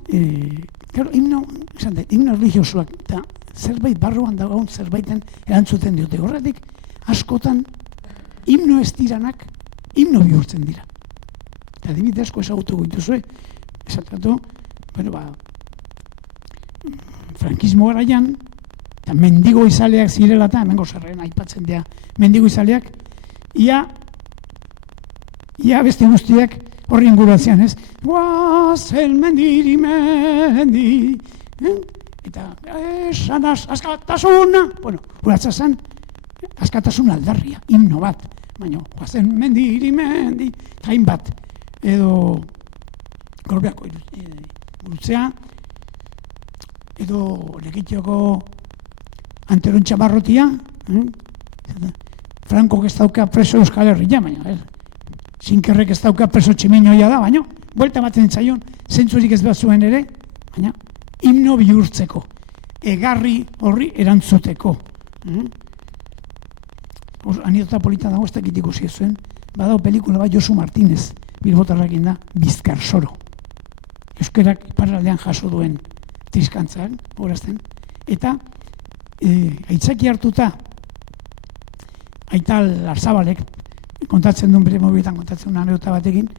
himno religiosoak, eta zerbait barruan dagoen zerbaiten erantzuten diote. Horretik, askotan, himno ez diranak, himno bihurtzen dira. Eta adibide asko ezagutu goituzue, esatatu, frankismo garaian, eta mendigo izaleak zirela eta, hemengo zerren aipatzen dira, mendigo izaleak, ia beste guztiak horri inguruan ez? Guazen mendiri mendi, eta esan askatasuna, uratza zen, askatasun aldarria, himno bat, baina guazen mendiri mendi, tain bat, edo Gorbeako gurutzea, edo Legitioko Anterontxa Barrotia, Franco ez dauka preso Euskal Herria, baina, Sinkerrek ez dauka preso Tximinoia da, baina, buelta baten zaion, zentzurik ez bat zuen ere, baina, himno bihurtzeko, egarri horri erantzuteko. Anidota polita dago, ez dakit ikusi zuen, badao pelikula bat Josu Martínez, Bilbotarrakin da, Bizkarsoro. Euskerak iparraldean jaso duen triskantzan, horazten, eta aitzaki hartuta, aita Larzabalek, kontatzen duen bere mobietan, kontatzen duen anedota batekin,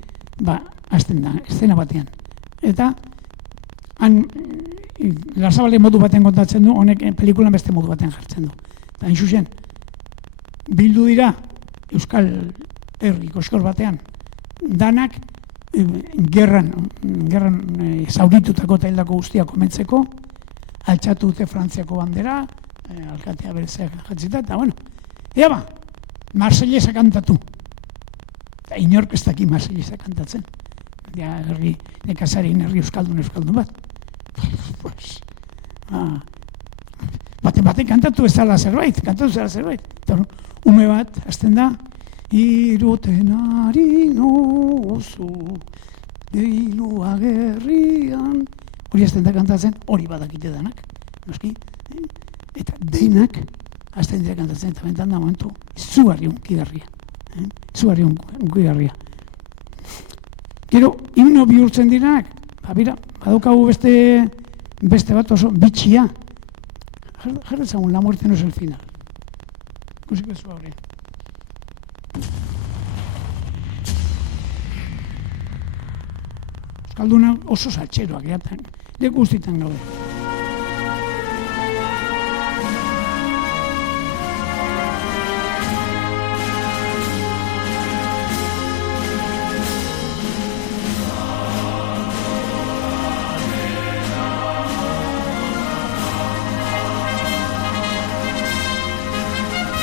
hasten da, eszena batean. Eta, Larzabalek modu baten kontatzen du, honek pelikulan beste modu baten jartzen du. Eta, hain zuzen, bildu dira, Euskal Herri koskor batean, danak, gerran zauritutako eta hildako guztia komentzeko, altxatu dute Frantziako bandera, alkatea berezeak jatzita, eta bueno, ea ba, Marsellesa kantatu. Eta inork ez daki Marsellesa kantatzen. Herri, nekazarien herri euskaldun bat. Baten kantatu ez dala zerbait, Eta ume bat, hasten da, iroten ari nozu, deilu agerrian. Hori hasten da kantatzen, hori badakite danak, noski. Eta deinak hasten dira kantatzen, eta bentan da momentu, izugarri unkigarria. Gero, himno bihurtzen direnak, badaukagu beste bat oso bitxia. Jarretzagun, la muerte no es el final. Ikusik bezu haure. Euskalduna oso saltxeroak eatan, leku guztietan gaude.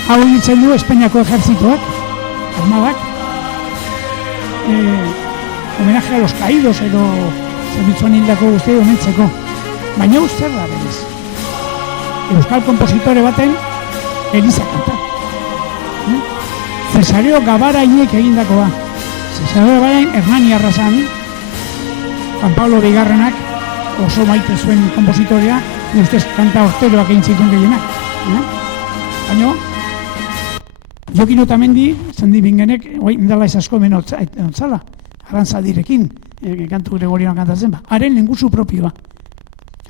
Hau egitzen du Espainiako ejerzitoak, armadak, homenaje a los caídos edo zerbitzuan hildako guztia omentzeko. Baina zer da berez. Euskal kompositore baten Eliza kanta. Cesareo Gabarainek egindakoa. Cesareo Gabarain Hernani Arrasan, Juan Pablo Bigarrenak oso maite zuen kompositorea, ustez kanta orteroak egin zituen gehienak. Baina Jokin Otamendi, zandi bingenek, indala ez asko hemen ontzala, Arantzadirekin, kantu Gregorian kantatzen ba. Haren lenguzu propioa.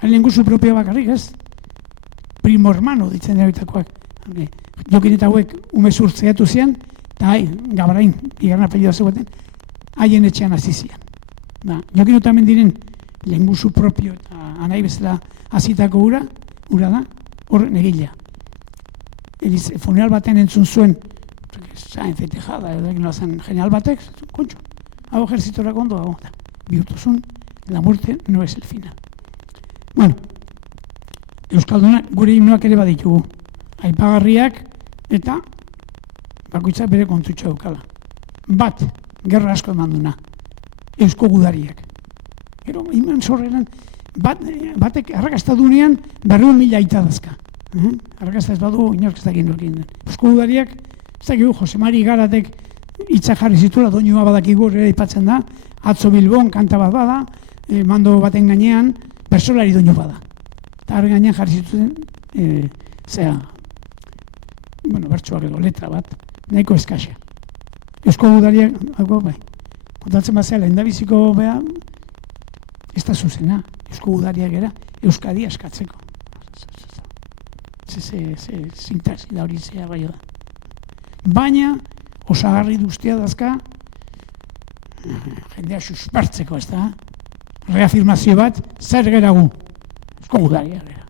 Haren lenguzu propioa bakarrik, ez? Primo hermano ditzen eraitakoak. Jokin eta hauek umezur zehatu zian, eta Gabarain, igarna apellidoa zegoeten, haien etxean hasi zian. Jokin Otamendiren lenguzu propio eta anai bezala hasitako ura da, hor negilea. Funeral baten entzun zuen, zain fetejada, general batek, kontxo, hau ejerzitorako ondo dago, bihurtuzun, la muerte no es el final. Bueno, Euskaldunak gure himnoak ere baditugu, aipagarriak eta bakoitzak bere kontutxo daukala. Bat, gerra asko eman duna, eusko gudariak. Gero, iman zorreran, batek arrakastadunean 200.000 aita dazka. Arrakasta ez badu, inork ez dakien norkin den. Eusko gudariak, ez dakigu, Jose Mari Garatek hitza jarri zituela, doinua badakigu ere aipatzen da, Atzo Bilbon kanta bat bada, mando baten gainean, bersolari doinu bada. Eta haren gainean jarri zituen, bertsoak edo, letra bat, nahiko eskaxa. Eusko gudariak, bai, kontatzen bat zela, lehendabiziko beha, ez da zuzena, eusko gudariak era, Euskadi askatzeko. Sintaxi da hori zea bai da. Baina, osagarri duztia dazka, jendea suspertzeko, ez da? Reafirmazio bat, zer geragu? Eusko gudaria gera.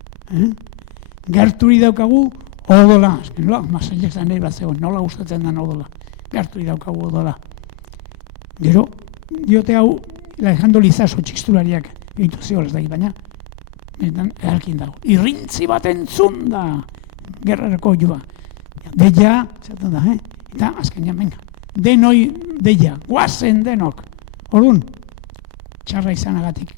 Gerturi daukagu, odola. Nola, masailek zan ere bat zegoen, nola gustatzen den odola. Gerturi daukagu odola. Gero, diote hau, Alejandro Lizaso txistulariak egitu zioz da, baina, eralkin dago. Irrintzi bat entzun da, gerrareko joa. Deia, zaten da, eta azkenean, venga, denoi deia, guazen denok. Orduan, txarra izanagatik,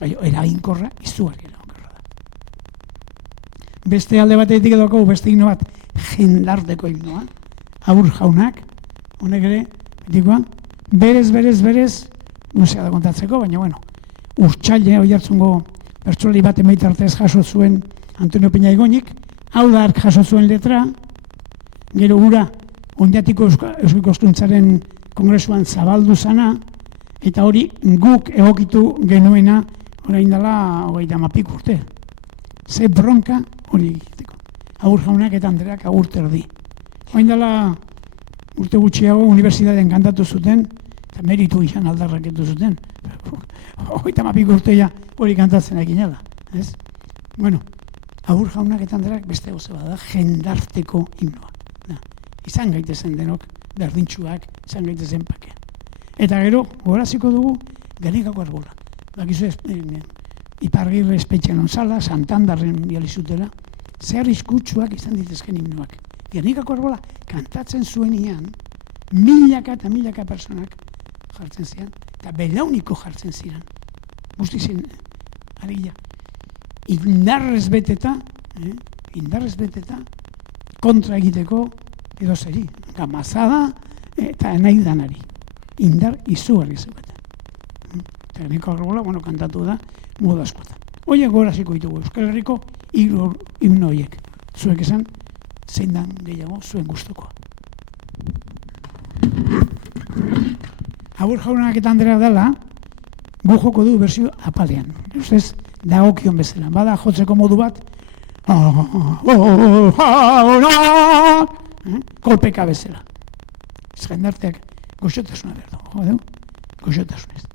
eraginkorra, izugarri eraginkorra da. Beste alde batetik edoko, beste himno bat, jendardeko himnoa, Agur Jaunak, honek ere, betikoa, berez, musea da kontatzeko, baina, bueno, Urtsaile oihartzungo pertsolari bat emaitartez jaso zuen Antonio Peña Igoñik, hau da hark jaso zuen letra, gero ura Oñatiko Eusko Hizkuntzaren kongresuan zabaldu zana, eta hori guk egokitu genuena orain dela 30 urte. Ze bronka hori egiteko. Agur Jaunak eta Andreak agurter di. Orain dela urte gutxiago unibertsitatean kantatu zuten, eta meritu izan aldarraketu zuten. 30 urteia hori kantatzen eginela, ez? Bueno, Agur Jaunak eta Andreak beste goze bada, jendarteko himnoa. Izan gaitezen denok, berdintxuak, izan gaitezen pakean. Eta gero, goraziko dugu, Gernikako Arbola. Bakizu Iparragirre espetxean onzala, Santandarren bializutela, zer iskutsuak izan ditezken himnoak. Gernikako Arbola kantatzen zuenian, milaka eta milaka personak jartzen ziren, eta belauniko jartzen ziren. Guztizien, argia, indarrez beteta, kontra egiteko edo zeri, gamazada eta nahi danari. Indar izugarri zeukaten. Eta Gernikako Arbola, kantatu da, modu askotan. Oiek goraziko ditugu Euskal Herriko himno horiek. Zuek esan, zein dan gehiago zuen gustukoa. Agur Jaunak eta Andreak dela, gu joko du berzio apalean. Ustez, dagokion bezala. Bada jotzeko modu bat, kolpeka bezala. Ez jendarteak goxotasuna behar dugu. Goxotasunez.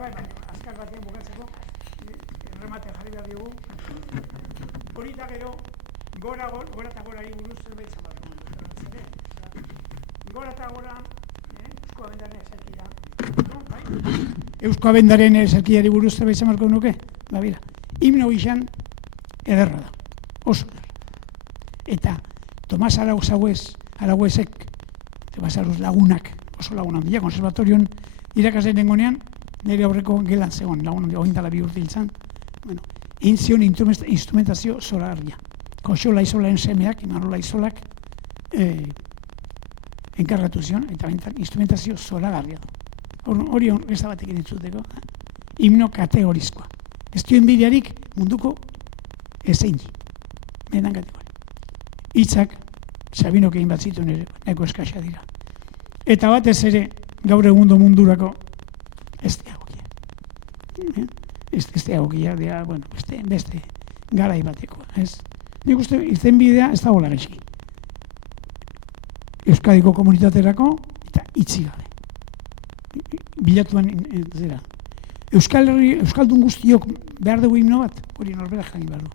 baina azkar batean bukatzeko, erremate jarri behar dugu. Hori eta gero, gora eta gorari buruz zerbait zamarko. Gora eta gora, Eusko Abendaren eserkia. Eusko Abendaren eserkiari buruz zerbait zamarko nuke? Bira, himno gizan ederra da, oso ederra. Eta Tomas Arauesek, Tomas Arauz lagunak, oso lagun handia, konservatorion irakasle nengonean, nire aurreko gelan zegoen, lagun handia, ogindala 2 urte hiltzan, egin zion instrumentazio zoragarria. Koxo Laizolaen semeak, Imanol Laizolak, enkargatu zion, eta bentan instrumentazio zoragarria du. Hori gesta batekin entzuteko, himno kategorizkoa. Ez dio enbidiarik munduko ezein, benetan kategoria. Hitzak, Sabinok egin bat zituen ere, nahiko eskaxa dira. Eta batez ere, gaur egundo mundurako ez diagokia. Ez diagokia, beste garai batekoa. Nik uste, izen bidea ez dagoela gaizki. Euskadiko komunitaterako eta itzi gabe. Bilatuan zera. Euskaldun guztiok behar dugu himno bat, hori norberak jakin behar du.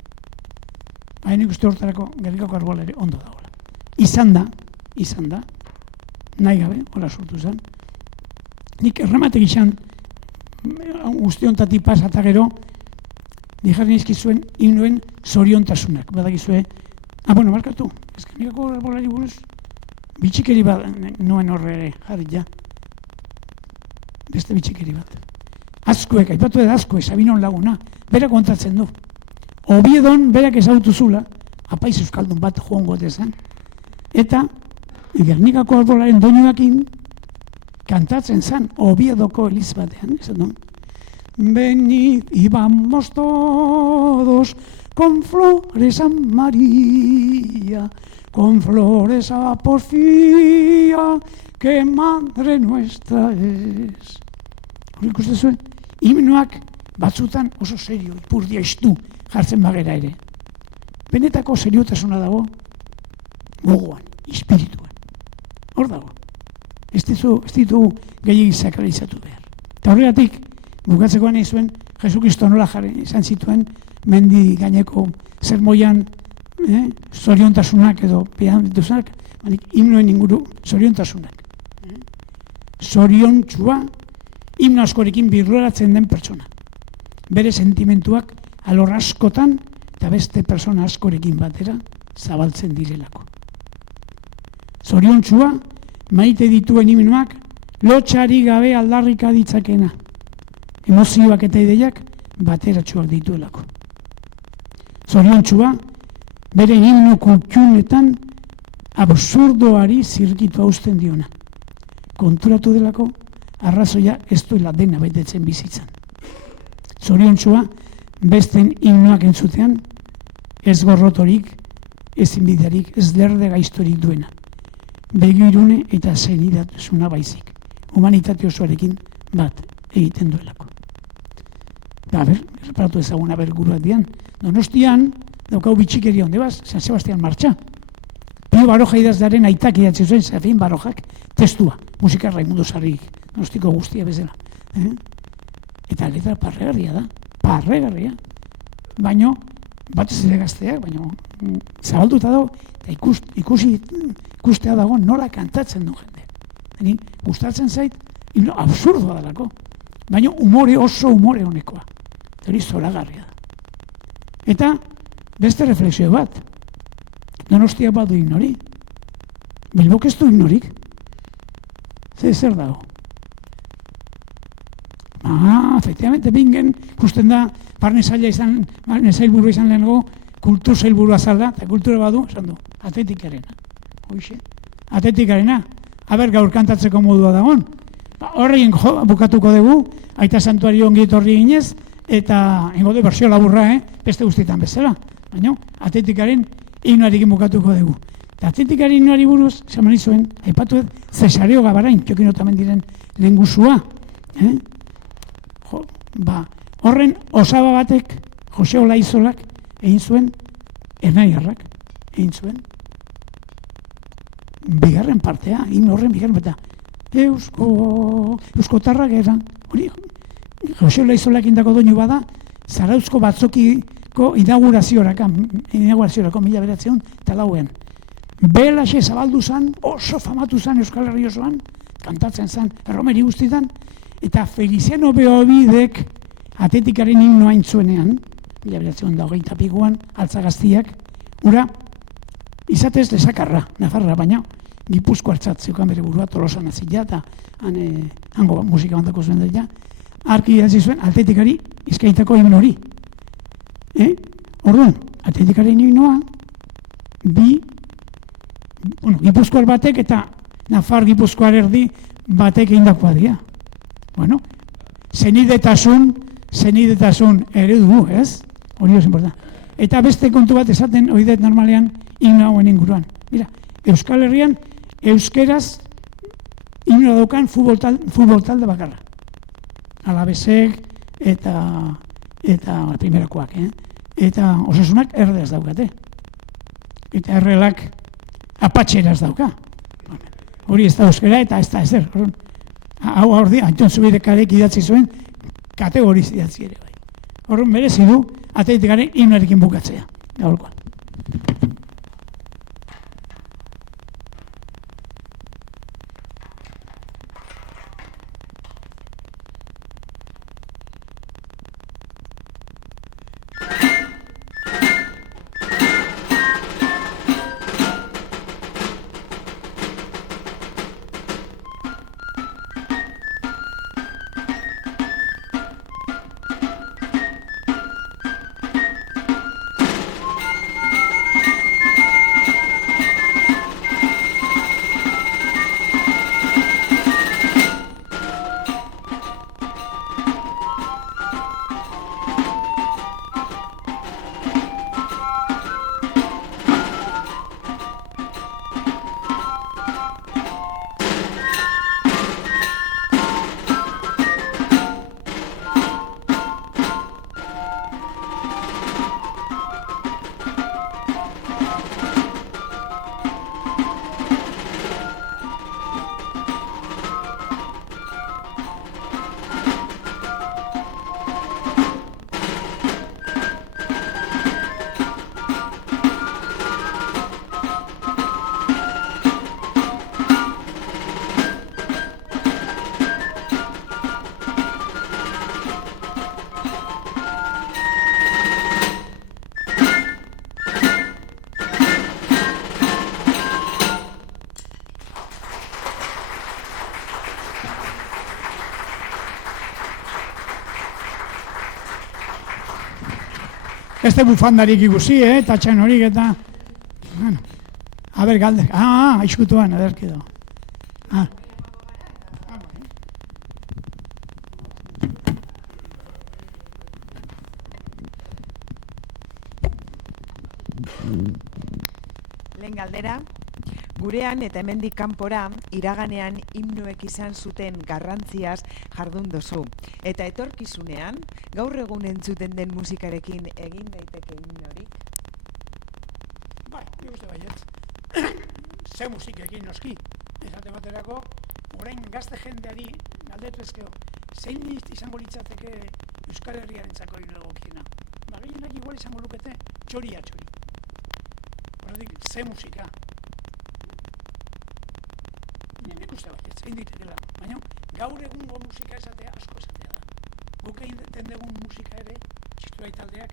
Baina nik uste hortarako Gernikako Arbola ere ondo dagoela. Izan da, nahi gabe, hola sortu zen. Nik errematek izan guztiontatik pasata gero, dijarri nizkizuen himnoen zoriontasunak. Badakizue, barkatu, Gernikako Arbolari buruz, bitxikeri bat nuen horre ere, jarri ja. Beste bitxikeri bat. Azkuek, aipatu edo Azkuek, Sabinon laguna, berak kontatzen du. Obiedon berak ezagutu zula, apaiz euskaldun bat joango zen, eta Gernikako Arbolaren doinuakin kantatzen zen Obiedoko eliz batean, esan du. Venid y vamos todos con flores a María, con flores a Porfía, que madre nuestra es. Hori ikusten zuen, himnoak batzutan oso serio, ipurdia estu jartzen bagera ere. Benetako seriotasuna dago gogoan, espirituan. Hor dago. Ez ditugu gehiagik sakralizatu behar. Eta horregatik, bukatzekoan nahi zuen, Jesukristo nola jarri izan zituen, mendi gaineko zermoian zoriontasunak edo pean dituzunak, himnoen inguru zoriontasunak. Zoriontsua, himno askorekin birroratzen den pertsona. Bere sentimentuak alor askotan eta beste pertsona askorekin batera zabaltzen direlako. Zoriontsua, maite dituen himnoak lotxari gabe aldarrika ditzakena. Emozioak eta ideiak bateratsuak dituelako. Zoriontsua, bere himno kultunetan absurdoari zirkitu hausten diona. Konturatu delako, arrazoia ez duela dena betetzen bizitzan. Zoriontsua, besten himnoak entzutean, ez gorrotorik, ez inbidiarik, ez lerde gaiztorik duena. Begirune eta zenidatasuna baizik. Humanitate osoarekin bat egiten duelako. Reparatu ezaguna berguruak dian. Donostian, daukau bitxikeria onde baz, San Sebastian martxa. Pio Baroja idazlearen aitak idatzi zuen, Serafin Barojak, testua, musika Raimundo Sarrik, Donostiko guztia bezala. Eta letra parregarria da, parregarria. Baina, bat ez ere gazteak, baina zabalduta dago, eta ikustea dago nola kantatzen du jende. Gustatzen zait, absurdoa dalako. Baina oso umore honekoa. Hori zoragarria da. Eta beste reflexio bat. Donostiak badu ignori. Bilbok ez du ignorik. Zer dago? Efectivamente, bingen, ikusten da, barne zailburu izan lehenago, kultur zailburua zalda, eta kultura badu, esan du, atetikarena. Hoxe, atetikarena. Aber gaur kantatzeko modua dagoen. Horrein bukatuko dugu, Aita Santuario ongi etorri ginez, eta ingo du bersio laburra, beste guztietan bezala. Baina, atletikaren himnoarekin bukatuko dugu. Eta atletikaren himnoari buruz, zeman izuen, aipatu Cesareo Gabarain, Jokino tamen diren lehengusua. Horren osaba batek, Joseo Laizolak, egin zuen, Ernaiarrak, egin zuen, bigarren partea, himno horren bigarren partea. Euskotarrak eran, hori Jose Olaizolak indako doinu bada, Zarauzko batzokiko inauguraziorako 1904. Belaxe zabaldu zen, oso famatu zen Euskal Herri osoan, kantatzen zen erromeri guztietan, eta Feliciano Beobidek Atletikaren himnoa intzuenean, 1928an, Altzagaztiak, ura, izatez lesakarra, Nafarra, baina Gipuzko hartzat zeukan bere burua, Tolosan azila, eta hango musika bandako zuen dira, arki idatzi zuen Atletikari izkaitako hemen hori. Orduan, Atletikaren himnoa, Gipuzkoar batek eta Nafar Gipuzkoar erdi batek egindakoa dira. Bueno, zenidetasun eredu, ez? Hori oso inporta. Eta beste kontu bat esaten oidet normalean himno hauen inguruan. Mira, Euskal Herrian euskeraz himno daukan futbol talde bakarra. Alabesek eta primerakoak, eta Osasunak erdeaz daukate. Eta errelak apatxeraz dauka. Hori ez da euskera eta ez da ezer. Hau hori, Anton Zubidekarek idatzi zuen kategoriz idatzi ere bai. Horren merezi du Atletikaren himnoarekin bukatzea. Gaurkoan. Ez da bufandarik ikusi, tatxan horik eta... Bueno, a ber, galde. Aizkutuan, ederki do. Lehen galdera, gurean eta hemendik kanpora iraganean himnoek izan zuten garrantziaz jardun duzu. Eta etorkizunean, gaur egun entzuten den musikarekin egin daiteke himnorik? Bai, nik uste baietz. Ze musikekin noski. Esate baterako, orain gazte jendeari galdetu ezkeo, zein izango litzateke Euskal Herriarentzako himno egokiena? Gehienak igual izango lukete txoria. Horretik, ze musika. Nik uste baietz, egin ditekela. Baina, gaur egungo musika esatea asko esatea da. Guk egiten dugun musika ere, txisturai taldeak,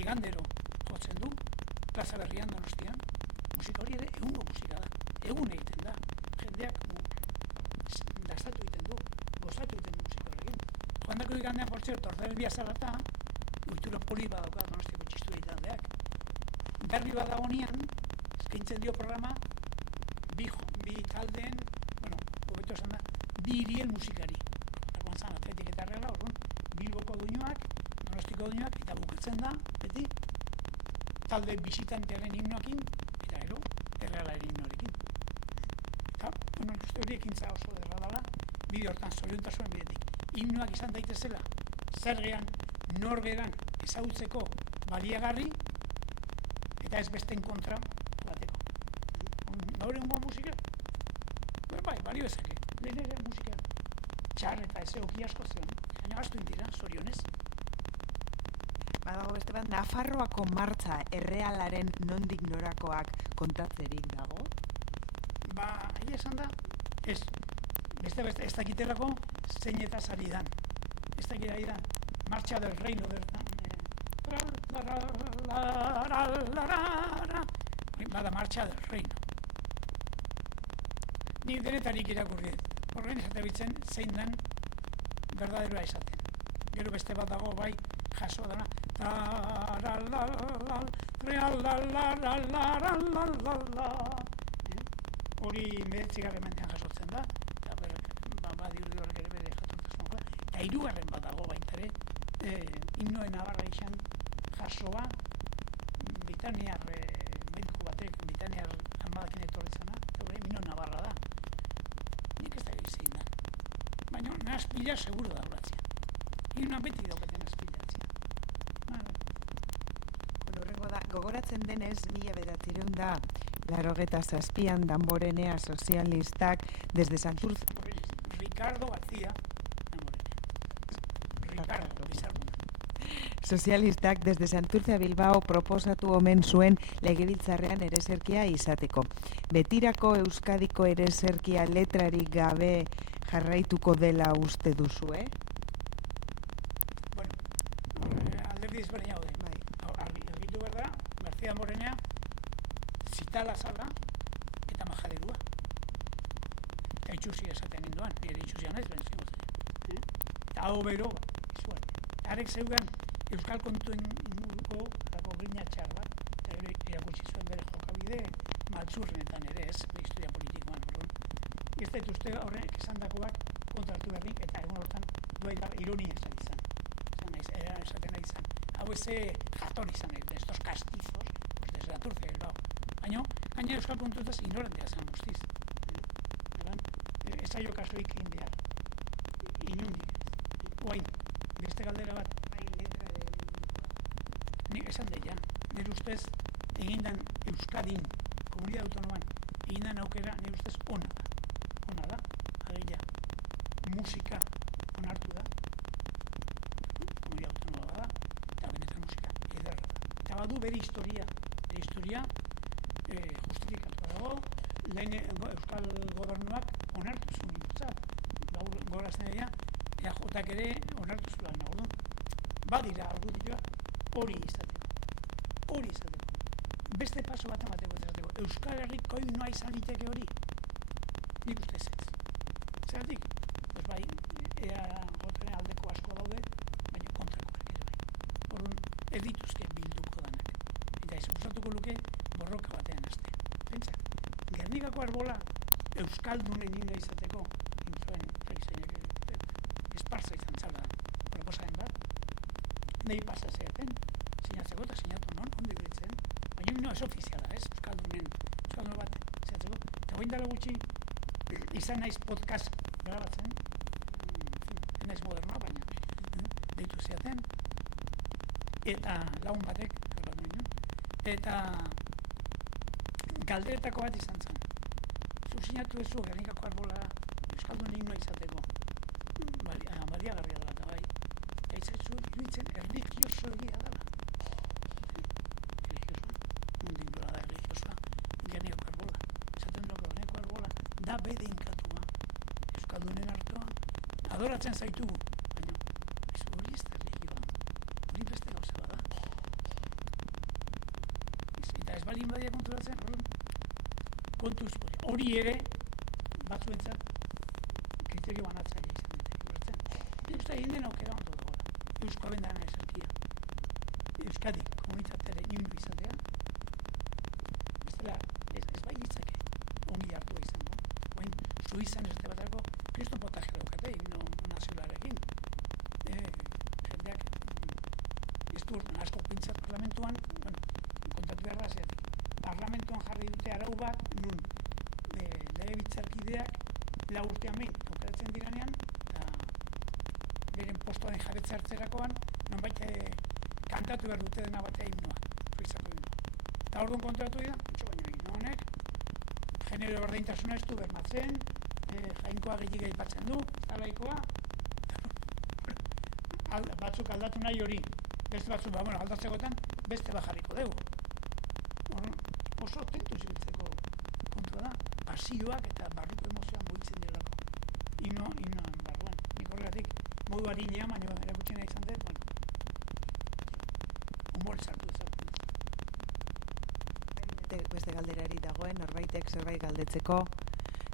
igandero jotzen du, Plaza Berrian Donostian, musika hori ere egungo musika da. Egun egiten da. Jendeak dastatu egiten du, gozatu egiten musika horrekin. Joandako igandean, por cierto, Ordel Biazalata, kultura poli badauka Donostiko txisturai taldeak. Berri badagonean, eskaintzen dio programa, bi taldeen, hobeto esan da, bi hirien musikari. Arkoan zan, Atletik eta Errela, orduan, Bilboko doinuak, Donostiko doinuak, eta bukatzen da, beti, talde bisitantearen himnoekin, eta gero, Errealaren himnoarekin. Eta, uste hori ekintza oso derra dela, bide hortan zoriontasuen bidetik. Himnoak izan daitezela, zergean, norberan ezagutzeko baliagarri, eta ez besten kontra bateko. Gaur egungo musika? Bai, balio ezake. Lehen ere musika txar eta ez egoki asko zion. Baina astu indira, zorionez. Badago beste bat, Nafarroako martxa errealaren nondik norakoak kontatzerik dago? Egia esan da, ez. Beste ez dakitelako zein eta zari dan. Ez dakitera da, martxa del reino bertan. Bada martxa del reino. Nik denetarik irakurri. Horren esate bitzen zein den berdaderoa izaten. Gero beste bat dago bai jaso dana. Hori 19. mendean jasotzen da, eta badiurdi horrek ere bere jatortasmoa. Eta 3. bat dago baita ere, himnoe Navarra izan jasoa, Britaniar mediku batek, Britaniar armadakin etorretzena, eta hori himno Navarra da. Nik ez da zein da. Baina nahazpila seguro da horatzea. Himnoa beti daukaten nahazpilatzea. Horrengo da, gogoratzen denez, 1987an Damborenea sozialistak desde Santurce... Ricardo García Damborenea. Ricardo Bizarruna. Sozialistak desde Santurce a Bilbao proposatu omen zuen legebiltzarrean ereserkia izateko. Betirako Euskadiko ereserkia letrarik gabe jarraituko dela uste duzue? Bueno, alderdi ezberdina haude. Argitu behar da, García Damborenea zitala zala eta majaderua. Eta itxusi esaten ninduan, nire itxusia naiz, baina zingo zen. Eta hau bero, izuan. Arek zeugan Euskal kontuen inguruko grina txar bat, eta gero irakutsi zuen bere jokabide maltzurrenetan ere ez, historia politikoan. Ez dut uste horrek esandakoak kontratu berrik, eta egun hortan duaita ironia esan izan. Esaten nahi izan. Hau eze jator izan nahi, estos castizos, desde Santurce, baina, gaina Euskal kontutaz ignorantea zen guztiz. Ez aio kasuik egin behar. Inundik. Oain, beste galdera bat. Nik esan deia, nire ustez egindan Euskadin, komunidad autonoman, egindan aukera nire ustez ona da. Ona da, ageia, musika onartu da, komunidad autonoma da, eta benetan musika ederra da. Eta badu bere historia justifikatu dago, lehen Euskal gobernuak onartu zuen nintzat. Gogorazten dira, EAJak ere onartu zuen nago. Badira argudioa hori izateko. Beste paso bat emateko izateko. Euskal Herriko himnoa izan liteke hori. Nik uste ez. Zeratik? Pues bai, EAJaren aldeko asko daude, baina kontrakoak ere bai. Orduan, ez dituzke bilduko danak. Eta ez gustatuko luke borroka batean haste. Pentsa, Gernikako arbola Euskaldunen himnoa izateko, intzuen Freixeinek esparza izan zala proposaren bat, nahi pasa zeaten, sinatzeko eta sinatu non, ondi beretzen, baina himnoa ez ofiziala, ez, Euskaldun bat zeatzeko. Eta guain dala gutxi, izan naiz podcast grabatzen, naiz modernoa, baina deitu zeaten, eta lagun batek, eta galderetako bat izan zen. Zu sinatu ezu Gernikako arbola Euskaldun himnoa izateko. Maria Garria dela eta bai. Gaitzaizu iruditzen erlijioso egia dela. Erlijioso. Nondik dola da erlijiosoa. Gernikako arbola. Esaten dugu Gernikako arbola da bede inkatua. Euskaldunen hartua. Adoratzen zaitugu. Baina, hori ez da erlijioa. Hori beste gauza bada. Eta ez balin badia konturatzen, kontuz hori ere batzuentzat kriterio banatzaile izan daiteke. Nik uste egin den aukera ondo dagoela. Eusko abendaren esalkia. Euskadi komunitatearen himno izatea. Bestela, ez bai ditzake ongi hartua izango. Oain, Suizan ez debatako kriston potaje daukate himno nazionalarekin. Jendeak ez du asko pintzat parlamentuan, kontatu behar da zeatik. Parlamentuan jarri dute arau bat, nun legebiltzarkideak 4 urtean behin aukeratzen diranean, eta beren postuaren jabetza hartzerakoan, nonbait kantatu behar dute dena batea himnoa, Suizako himnoa. Eta orduan kontratu dira, baina himno honek, genero berdintasuna ez du bermatzen, Jainkoa gehiago aipatzen du, zalaikoa, batzuk aldatu nahi hori, beste batzuk, aldatzegoetan, beste bajarriko dugu. Oso tentu zibiltzeko kontua da, pasioak eta barruko emozioan boitzen direlako. Ino barruan. Nik horregatik, modu harinean, baina erakutsi nahi izan dut, humor sartu ezartu. Beste galderari dagoen, norbaitek zerbait galdetzeko,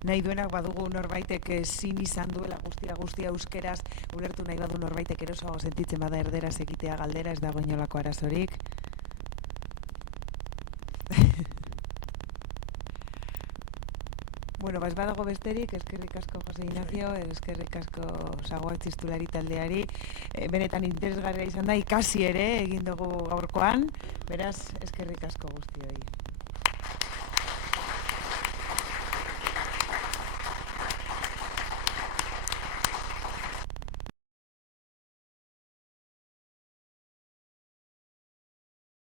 nahi duenak badugu norbaitek ezin izan duela guztia euskeraz, ulertu nahi badu norbaitek erosoago sentitzen bada erderaz egitea galdera, ez dago inolako arazorik. Bueno, ez badago besterik, eskerrik asko Jose Ignacio, eskerrik asko Sagoak Txistulari taldeari, benetan interesgarria izan da, ikasi ere egin dugu gaurkoan, beraz, eskerrik asko guztioi.